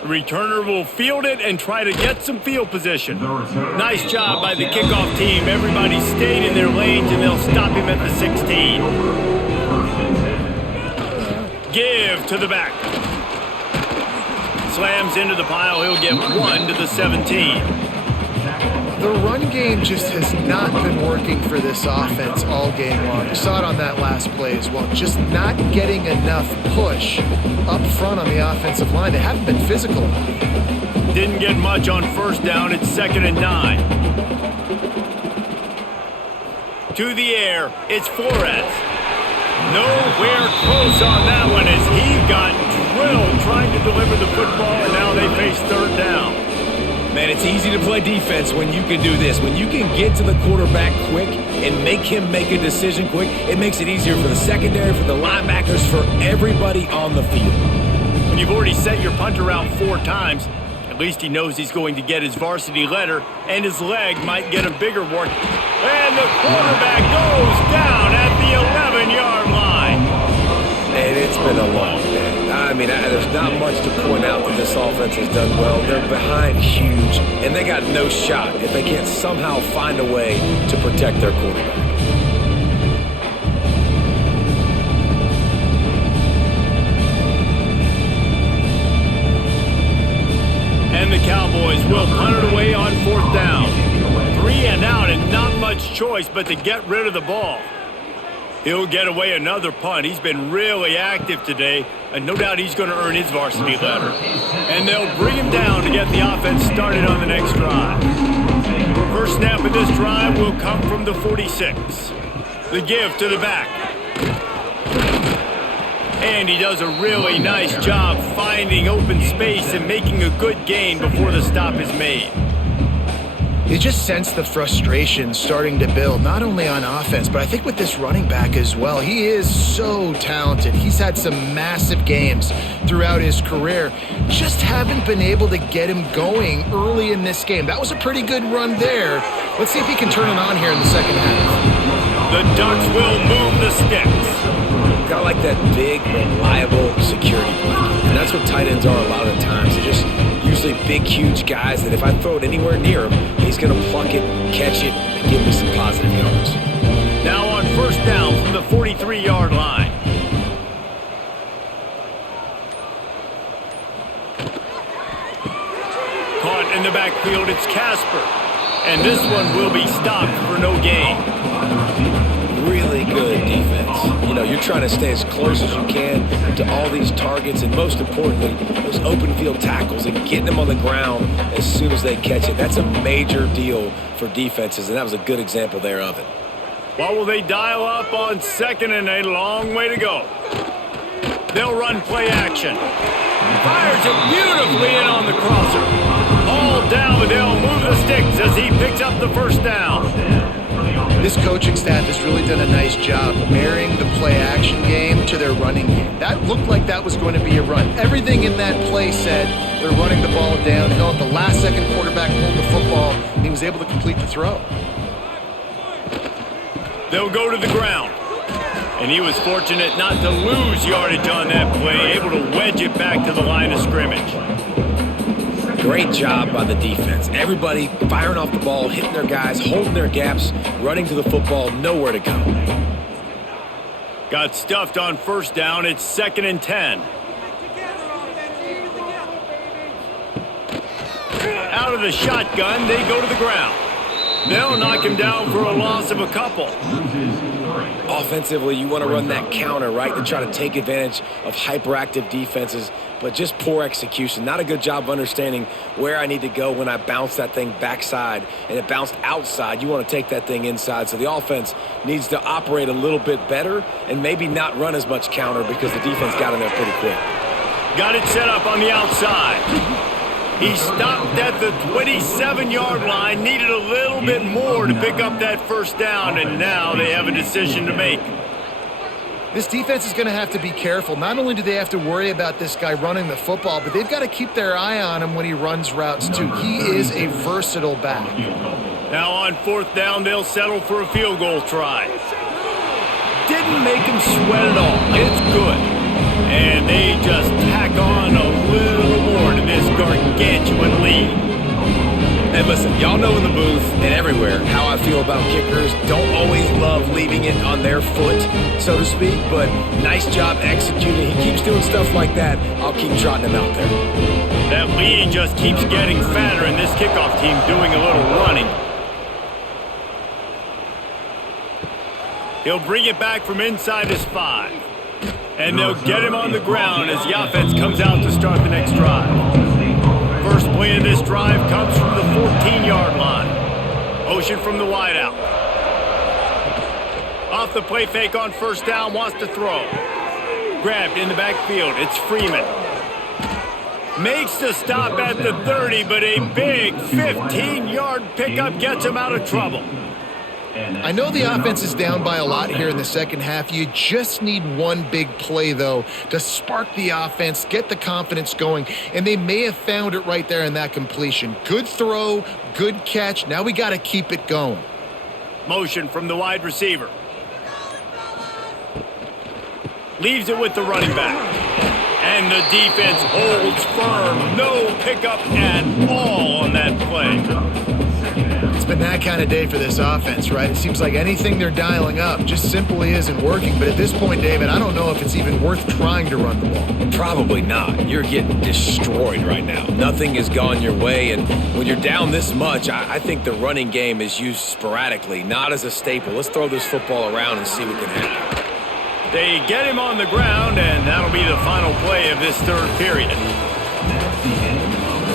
The returner will field it and try to get some field position. Nice job by the kickoff team. Everybody stayed in their lanes, and they'll stop him at the 16. Give to the back. Slams into the pile. He'll get 1 to the 17. The run game just has not been working for this offense all game long. You saw it on that last play as well. Just not getting enough push up front on the offensive line. They haven't been physical enough. Didn't get much on 1st down. It's 2nd and 9. To the air. It's Flores. Nowhere close on that one as he got drilled trying to deliver the football, and now they face 3rd down. Man, it's easy to play defense when you can do this. When you can get to the quarterback quick and make him make a decision quick, it makes it easier for the secondary, for the linebackers, for everybody on the field. When you've already set your punter out 4 times, at least he knows he's going to get his varsity letter, and his leg might get a bigger work. And the quarterback goes down at the 11-yard line. And it's been a long day. I mean, there's not much to point out that this offense has done well. They're behind huge, and they got no shot if they can't somehow find a way to protect their quarterback. And the Cowboys will punt it away on 4th down. 3 and out, and not much choice but to get rid of the ball. He'll get away another punt. He's been really active today, and no doubt he's going to earn his varsity letter. And they'll bring him down to get the offense started on the next drive. First snap of this drive will come from the 46. The give to the back. And he does a really nice job finding open space and making a good gain before the stop is made. You just sense the frustration starting to build, not only on offense, but I think with this running back as well. He is so talented. He's had some massive games throughout his career. Just haven't been able to get him going early in this game. That was a pretty good run there. Let's see if he can turn it on here in the second half. The Ducks will move the sticks. Got like that big, reliable security blanket. And that's what tight ends are a lot of the times. They're just usually big, huge guys that if I throw it anywhere near him, he's going to pluck it, catch it, and give me some positive yards. Now on 1st down from the 43-yard line. Caught in the backfield, it's Casper. And this one will be stopped for no gain. Really good defense. You know, you're trying to stay as close as you can to all these targets, and most importantly, those open field tackles and getting them on the ground as soon as they catch it. That's a major deal for defenses, and that was a good example there of it. What will they dial up on 2nd and a long way to go? They'll run play action. Fires it beautifully in on the crosser. All down, but they'll move the sticks as he picks up the 1st down. This coaching staff has really done a nice job marrying the play-action game to their running game. That looked like that was going to be a run. Everything in that play said they're running the ball downhill. At the last second, quarterback pulled the football, and he was able to complete the throw. They'll go to the ground. And he was fortunate not to lose yardage on that play, able to wedge it back to the line of scrimmage. Great job by the defense. Everybody firing off the ball, hitting their guys, holding their gaps, running to the football, nowhere to go. Got stuffed on 1st down. It's 2nd and 10. Out of the shotgun, they go to the ground. They'll knock him down for a loss of a couple. Offensively, you want to run that counter, right, to try to take advantage of hyperactive defenses, but just poor execution. Not a good job of understanding where I need to go when I bounce that thing backside and it bounced outside. You want to take that thing inside. So the offense needs to operate a little bit better and maybe not run as much counter because the defense got in there pretty quick. Got it set up on the outside. He stopped at the 27-yard line, needed a little bit more to pick up that 1st down, and now they have a decision to make. This defense is going to have to be careful. Not only do they have to worry about this guy running the football, but they've got to keep their eye on him when he runs routes, too. He is a versatile back. Now on 4th down, they'll settle for a field goal try. Didn't make him sweat at all. It's good. And they just tack on a little more to this gargantuan lead. And listen, y'all know in the booth and everywhere how I feel about kickers. Don't always love leaving it on their foot, so to speak, but nice job executing. He keeps doing stuff like that. I'll keep trotting him out there. That lead just keeps getting fatter, and this kickoff team doing a little running. He'll bring it back from inside his 5. And they'll get him on the ground as the offense comes out to start the next drive. First play of this drive comes from the 14-yard line. Motion from the wideout. Off the play fake on 1st down, wants to throw. Grabbed in the backfield, it's Freeman. Makes the stop at the 30, but a big 15-yard pickup gets him out of trouble. I know the offense is down by a lot here in the second half. You just need one big play, though, to spark the offense, get the confidence going, and they may have found it right there in that completion. Good throw, good catch. Now we got to keep it going. Motion from the wide receiver. Leaves it with the running back. And the defense holds firm. No pickup at all on that play. It's been that kind of day for this offense, right? It seems like anything they're dialing up just simply isn't working. But at this point, David, I don't know if it's even worth trying to run the ball. Probably not. You're getting destroyed right now. Nothing has gone your way, and when you're down this much, I think the running game is used sporadically, not as a staple. Let's throw this football around and see what can happen. They get him on the ground, and that'll be the final play of this third period.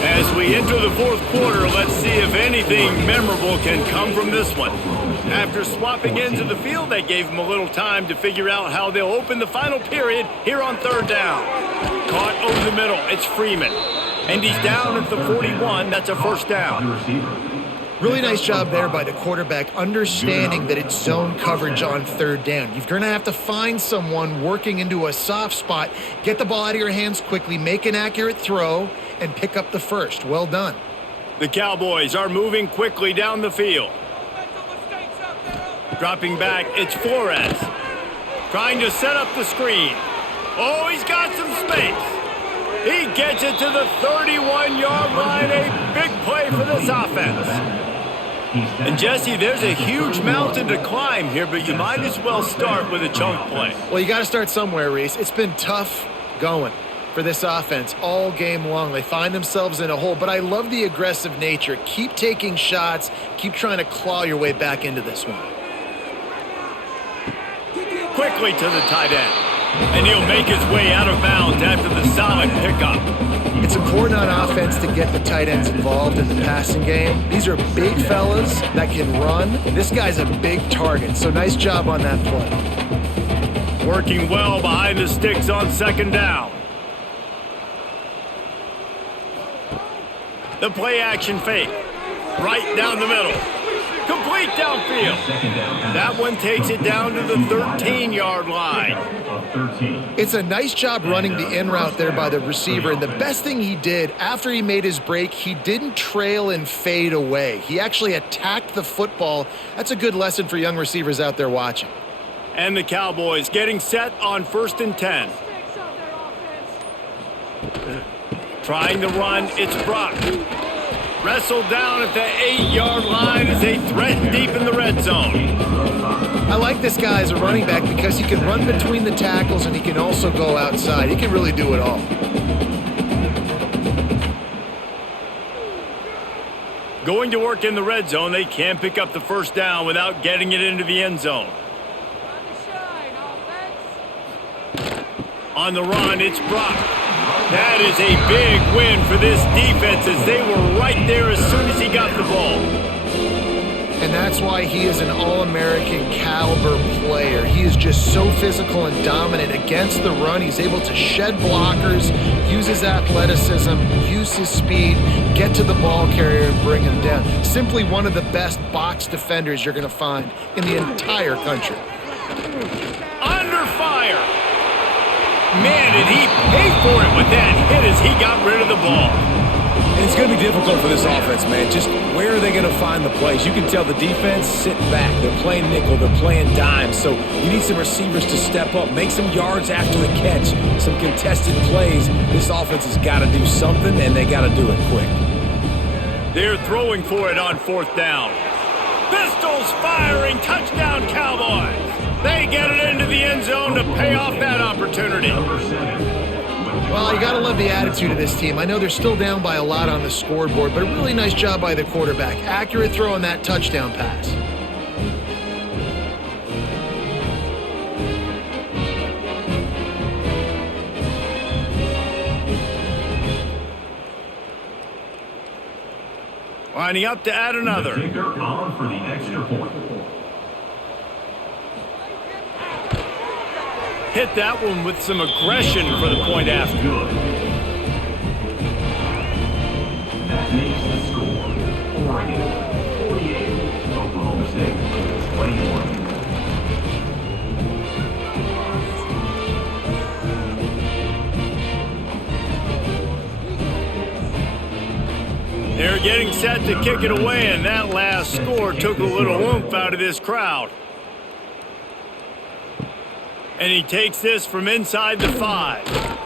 As we enter the fourth quarter, let's see if anything memorable can come from this one. After swapping ends of the field, they gave him a little time to figure out how they'll open the final period here on third down. Caught over the middle, it's Freeman. And he's down at the 41, that's a first down. Really nice job there by the quarterback, understanding that it's zone coverage on third down. You're going to have to find someone working into a soft spot, get the ball out of your hands quickly, make an accurate throw, and pick up the first. Well done. The Cowboys are moving quickly down the field. Dropping back, it's Flores. Trying to set up the screen. Oh, he's got some space. He gets it to the 31-yard line. A big play for this offense. And, Jesse, there's a huge mountain to climb here, but you might as well start with a chunk play. Well, you got to start somewhere, Reese. It's been tough going for this offense all game long. They find themselves in a hole, but I love the aggressive nature. Keep taking shots. Keep trying to claw your way back into this one. Quickly to the tight end. And he'll make his way out of bounds after the solid pickup. It's important on offense to get the tight ends involved in the passing game. These are big fellas that can run. This guy's a big target, so nice job on that play. Working well behind the sticks on second down. The play action fake. Right down the middle. Complete downfield. That one takes it down to the 13-yard line. It's a nice job running the in route there by the receiver. And the best thing he did after he made his break, he didn't trail and fade away. He actually attacked the football. That's a good lesson for young receivers out there watching. And the Cowboys getting set on 1st and 10. Trying to run, it's Brock. Wrestled down at the 8-yard line as they threaten deep in the red zone. I like this guy as a running back because he can run between the tackles and he can also go outside. He can really do it all. Going to work in the red zone, they can't pick up the first down without getting it into the end zone. On the run, it's Brock. That is a big win for this defense as they were right there as soon as he got the ball. And that's why he is an All-American caliber player. He is just so physical and dominant against the run. He's able to shed blockers, use his athleticism, use his speed, get to the ball carrier and bring him down. Simply one of the best box defenders you're going to find in the entire country. Under fire. Man, did he pay for it with that hit as he got rid of the ball. And it's going to be difficult for this offense, man. Just where are they going to find the plays? You can tell the defense sitting back. They're playing nickel. They're playing dime. So you need some receivers to step up, make some yards after the catch, some contested plays. This offense has got to do something, and they got to do it quick. They're throwing for it on 4th down. Pistols firing. Touchdown, Cowboys. They get it into the end zone to pay off that opportunity. Well, you got to love the attitude of this team. I know they're still down by a lot on the scoreboard, but a really nice job by the quarterback. Accurate throw on that touchdown pass. Lining up to add another. On for the extra point. Hit that one with some aggression for the point after. They're getting set to kick it away, and that last score took a little oomph out of this crowd. And he takes this from inside the 5.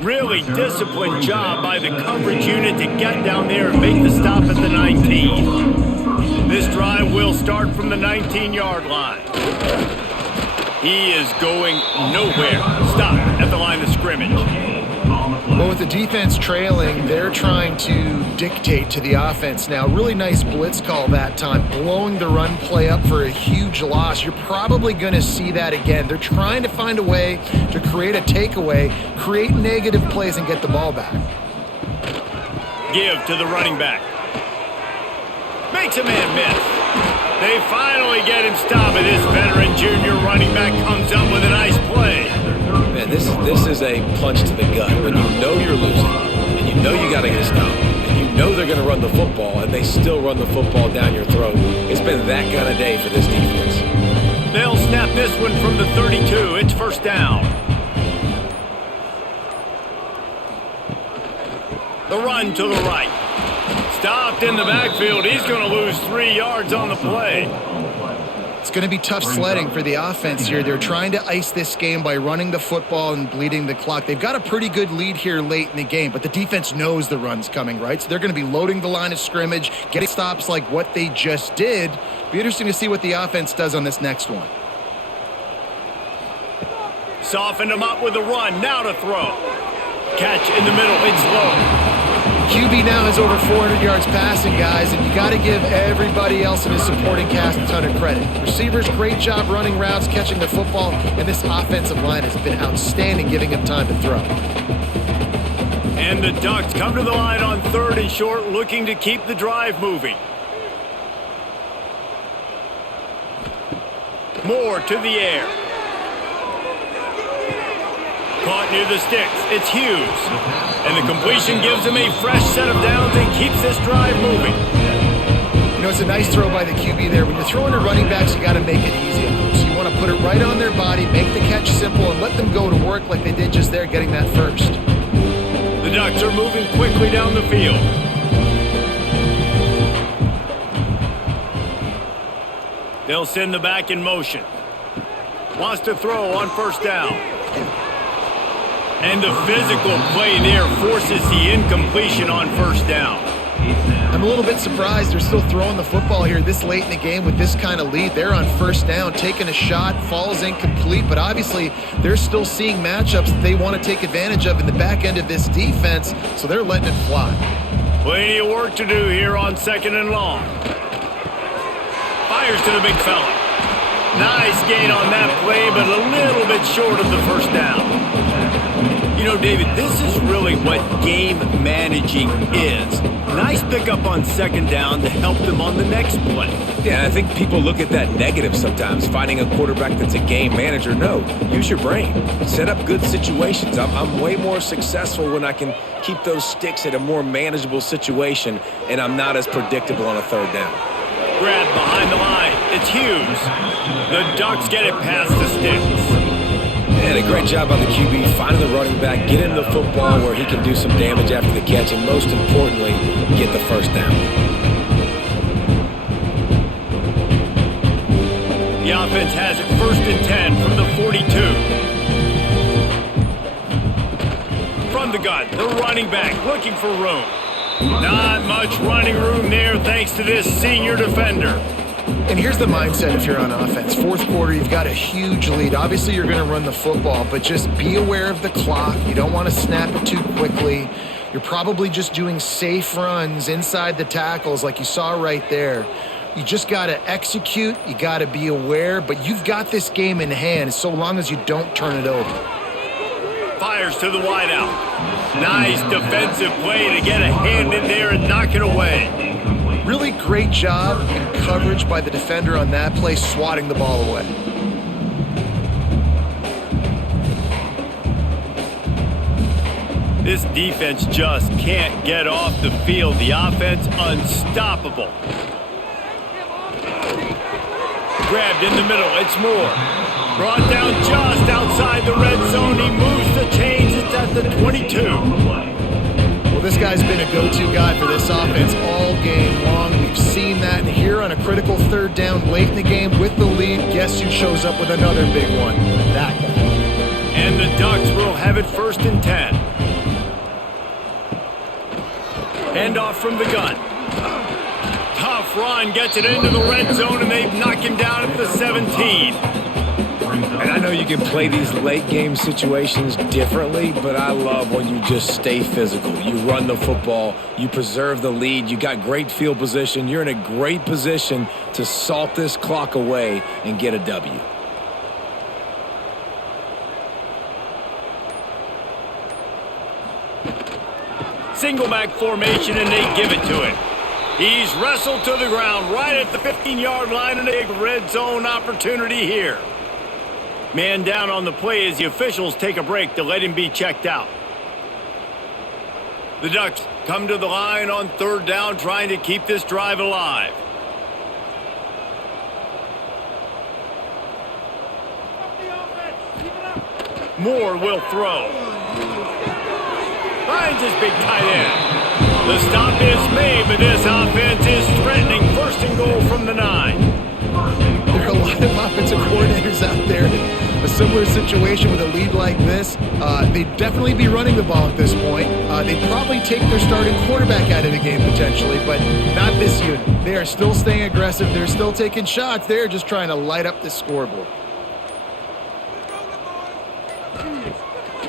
Really disciplined job by the coverage unit to get down there and make the stop at the 19. This drive will start from the 19-yard line. He is going nowhere. Stop at the line of scrimmage. Well, with the defense trailing, they're trying to dictate to the offense now. Really nice blitz call that time, blowing the run play up for a huge loss. You're probably going to see that again. They're trying to find a way to create a takeaway, create negative plays, and get the ball back. Give to the running back. Makes a man miss. They finally get him stopped, and this veteran junior running back comes up with a nice play. Man, this is a punch to the gut. When you know you're losing, and you know you got to get a stop, and you know they're going to run the football, and they still run the football down your throat. It's been that kind of day for this defense. They'll snap this one from the 32. It's first down. The run to the right. Stopped in the backfield. He's going to lose 3 yards on the play. It's going to be tough sledding for the offense here. They're trying to ice this game by running the football and bleeding the clock. They've got a pretty good lead here late in the game, but the defense knows the run's coming, right? So they're going to be loading the line of scrimmage, getting stops like what they just did. Be interesting to see what the offense does on this next one. Softened him up with the run. Now to throw. Catch in the middle. It's low. QB now has over 400 yards passing, guys, and you got to give everybody else in his supporting cast a ton of credit. Receivers, great job running routes, catching the football, and this offensive line has been outstanding, giving him time to throw. And the Ducks come to the line on 3rd and short, looking to keep the drive moving. Moore to the air. Caught near the sticks. It's Hughes. And the completion gives him a fresh set of downs and keeps this drive moving. You know, it's a nice throw by the QB there. When you're throwing to running backs, you got to make it easy on them. So you want to put it right on their body, make the catch simple, and let them go to work like they did just there, getting that first. The Ducks are moving quickly down the field. They'll send the back in motion. Wants to throw on first down. And the physical play there forces the incompletion on first down. I'm a little bit surprised they're still throwing the football here this late in the game with this kind of lead. They're on first down, taking a shot, falls incomplete, but obviously they're still seeing matchups that they want to take advantage of in the back end of this defense, so they're letting it fly. Plenty of work to do here on 2nd and long. Fires to the big fella. Nice gain on that play, but a little bit short of the first down. You know, David, this is really what game managing is. Nice pickup on 2nd down to help them on the next play. Yeah, I think people look at that negative sometimes, finding a quarterback that's a game manager. No, use your brain. Set up good situations. I'm way more successful when I can keep those sticks at a more manageable situation, and I'm not as predictable on a 3rd down. Grab behind the line. It's Hughes. The Ducks get it past the sticks. And a great job by the QB, finding the running back, get him the football where he can do some damage after the catch, and most importantly, get the first down. The offense has it 1st and 10 from the 42. From the gun, the running back looking for room. Not much running room there thanks to this senior defender. And here's the mindset if you're on offense. 4th quarter, you've got a huge lead. Obviously, you're going to run the football, but just be aware of the clock. You don't want to snap it too quickly. You're probably just doing safe runs inside the tackles like you saw right there. You just got to execute. You got to be aware, but you've got this game in hand so long as you don't turn it over. Fires to the wideout. Nice defensive play to get a hand in there and knock it away. Really great job and coverage by the defender on that play, swatting the ball away. This defense just can't get off the field. The offense unstoppable. grabbed in the middle. It's Moore. Brought down just outside the red zone. He moves the chains. It's at the 22. Well, this guy's been a go-to guy for this offense all game long. We've seen that. And here on a critical third down late in the game with the lead, guess who shows up with another big one? That guy. And the Ducks will have it 1st and 10. Handoff from the gun. Tough run, gets it into the red zone, and they knock him down at the 17. And I know you can play these late game situations differently, but I love when you just stay physical. You run the football, you preserve the lead, you got great field position, you're in a great position to salt this clock away and get a W. Single back formation, and they give it to him. He's wrestled to the ground right at the 15-yard line, and a big red zone opportunity here. Man down on the play as the officials take a break to let him be checked out. The Ducks come to the line on 3rd down, trying to keep this drive alive. Moore will throw. Finds his big tight end. The stop is made, but this offense is threatening. 1st and goal from the 9. There are a lot of offensive coordinators out there in a similar situation with a lead like this. They'd definitely be running the ball at this point. They'd probably take their starting quarterback out of the game potentially, but not this unit. They are still staying aggressive. They're still taking shots. They're just trying to light up the scoreboard.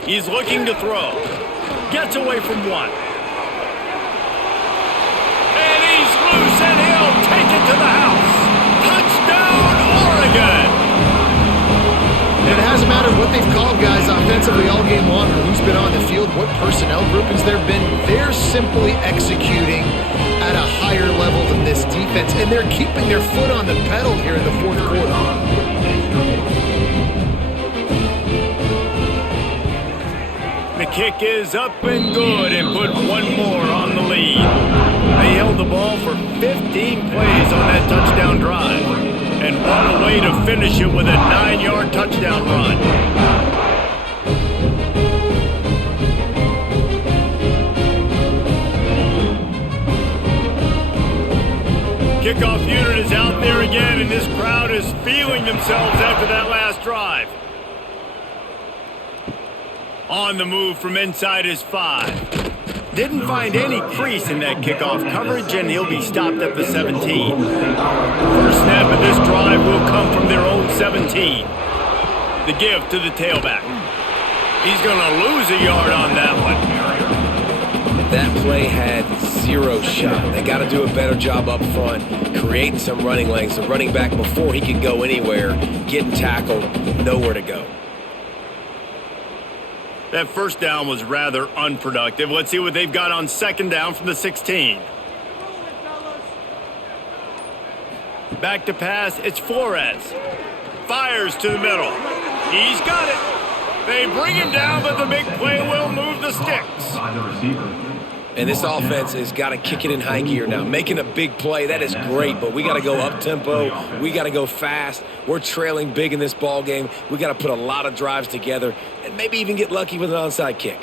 He's looking to throw. Gets away from one. And he's loose, and he'll take it to the house. Touchdown, Oregon! And it hasn't mattered what they've called guys offensively all game long or who's been on the field, what personnel groupings there have been. They're simply executing at a higher level than this defense, and they're keeping their foot on the pedal here in the 4th quarter. The kick is up and good, and put one more on the lead. They held the ball for 15 plays on that touchdown drive. And what a way to finish it with a 9-yard touchdown run. Kickoff unit is out there again, and this crowd is feeling themselves after that last drive. On the move from inside his 5. Didn't find any crease in that kickoff coverage, and he'll be stopped at the 17. First snap of this drive will come from their own 17. The give to the tailback. He's going to lose a yard on that one. That play had 0 shot. They got to do a better job up front, creating some running lanes. The running back, before he could go anywhere, getting tackled, nowhere to go. That first down was rather unproductive. Let's see what they've got on 2nd down from the 16. Back to pass, it's Flores. Fires to the middle. He's got it. They bring him down, but the big play will move the sticks. By the receiver. And this offense has got to kick it in high gear now. Making a big play, that is great, but we got to go up-tempo. We got to go fast. We're trailing big in this ball game. We got to put a lot of drives together and maybe even get lucky with an onside kick.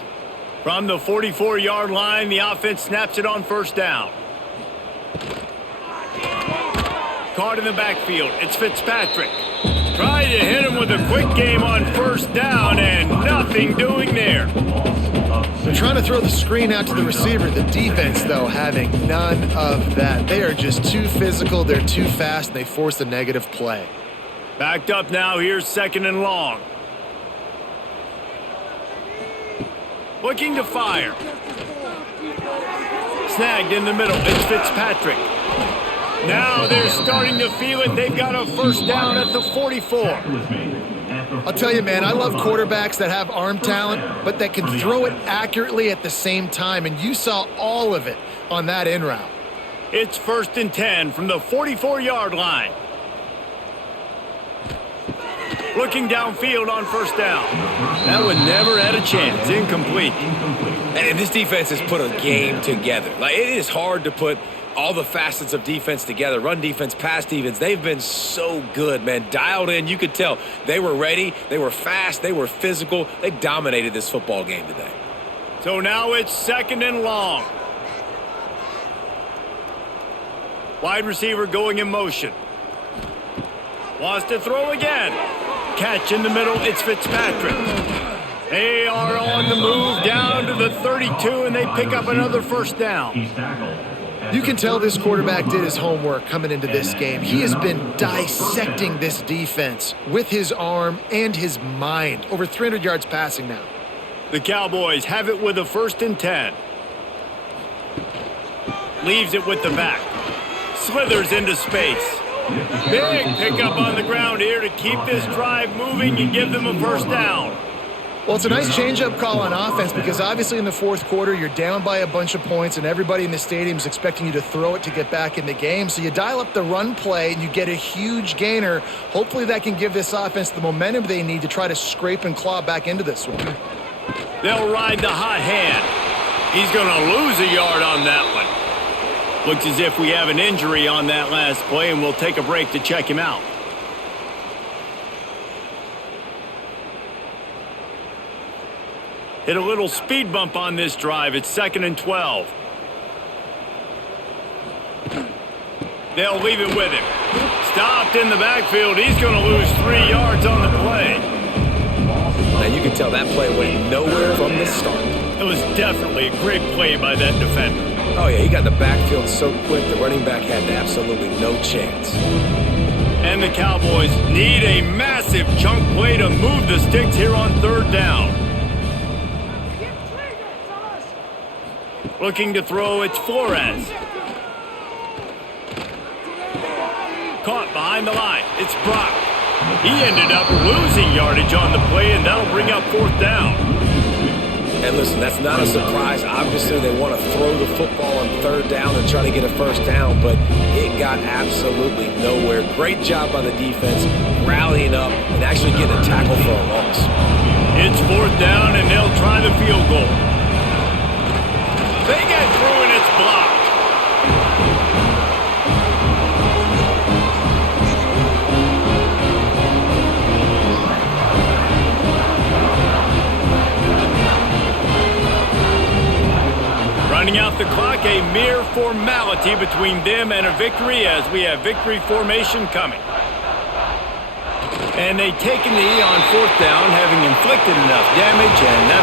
From the 44-yard line, the offense snaps it on 1st down. Caught in the backfield, it's Fitzpatrick. Tried to hit him with a quick game on 1st down, and nothing doing there. They're trying to throw the screen out to the receiver. The defense, though, having none of that. They are just too physical. They're too fast, and they force a negative play. Backed up now. Here's 2nd and long. Looking to fire. Snagged in the middle. It's Fitzpatrick. Now they're starting to feel it. They've got a 1st down at the 44. I'll tell you, man, I love quarterbacks that have arm talent, but that can throw it accurately at the same time, and you saw all of it on that in route. It's 1st and 10 from the 44-yard line. Looking downfield on 1st down. That one never had a chance. Incomplete. And this defense has put a game together. Like, it is hard to put all the facets of defense together, run defense, pass defense, they've been so good, man. Dialed in, you could tell. They were ready, they were fast, they were physical. They dominated this football game today. So now it's 2nd and long. Wide receiver going in motion. Wants to throw again. Catch in the middle, it's Fitzpatrick. They are on the move down to the 32, and they pick up another first down. He's tackled. You can tell this quarterback did his homework coming into this game. He has been dissecting this defense with his arm and his mind. Over 300 yards passing now. The Cowboys have it with a 1st and 10. Leaves it with the back. Slithers into space. Big pickup on the ground here to keep this drive moving and give them a first down. Well, it's a nice change-up call on offense because obviously in the fourth quarter, you're down by a bunch of points and everybody in the stadium is expecting you to throw it to get back in the game. So you dial up the run play and you get a huge gainer. Hopefully that can give this offense the momentum they need to try to scrape and claw back into this one. They'll ride the hot hand. He's going to lose a yard on that one. Looks as if we have an injury on that last play, and we'll take a break to check him out. Hit a little speed bump on this drive. It's 2nd and 12. They'll leave it with him. Stopped in the backfield. He's going to lose 3 yards on the play. Now you can tell that play went nowhere from the start. It was definitely a great play by that defender. Oh, yeah, he got the backfield so quick, the running back had absolutely no chance. And the Cowboys need a massive chunk play to move the sticks here on 3rd down. Looking to throw, it's Flores. Caught behind the line, it's Brock. He ended up losing yardage on the play, and that'll bring up 4th down. And listen, that's not a surprise. Obviously, they want to throw the football on 3rd down and try to get a first down, but it got absolutely nowhere. Great job by the defense, rallying up and actually getting a tackle for a loss. It's 4th down, and they'll try the field goal. They get through, and it's blocked. Running out the clock, a mere formality between them and a victory as we have victory formation coming. And they take a knee on 4th down, having inflicted enough damage, and now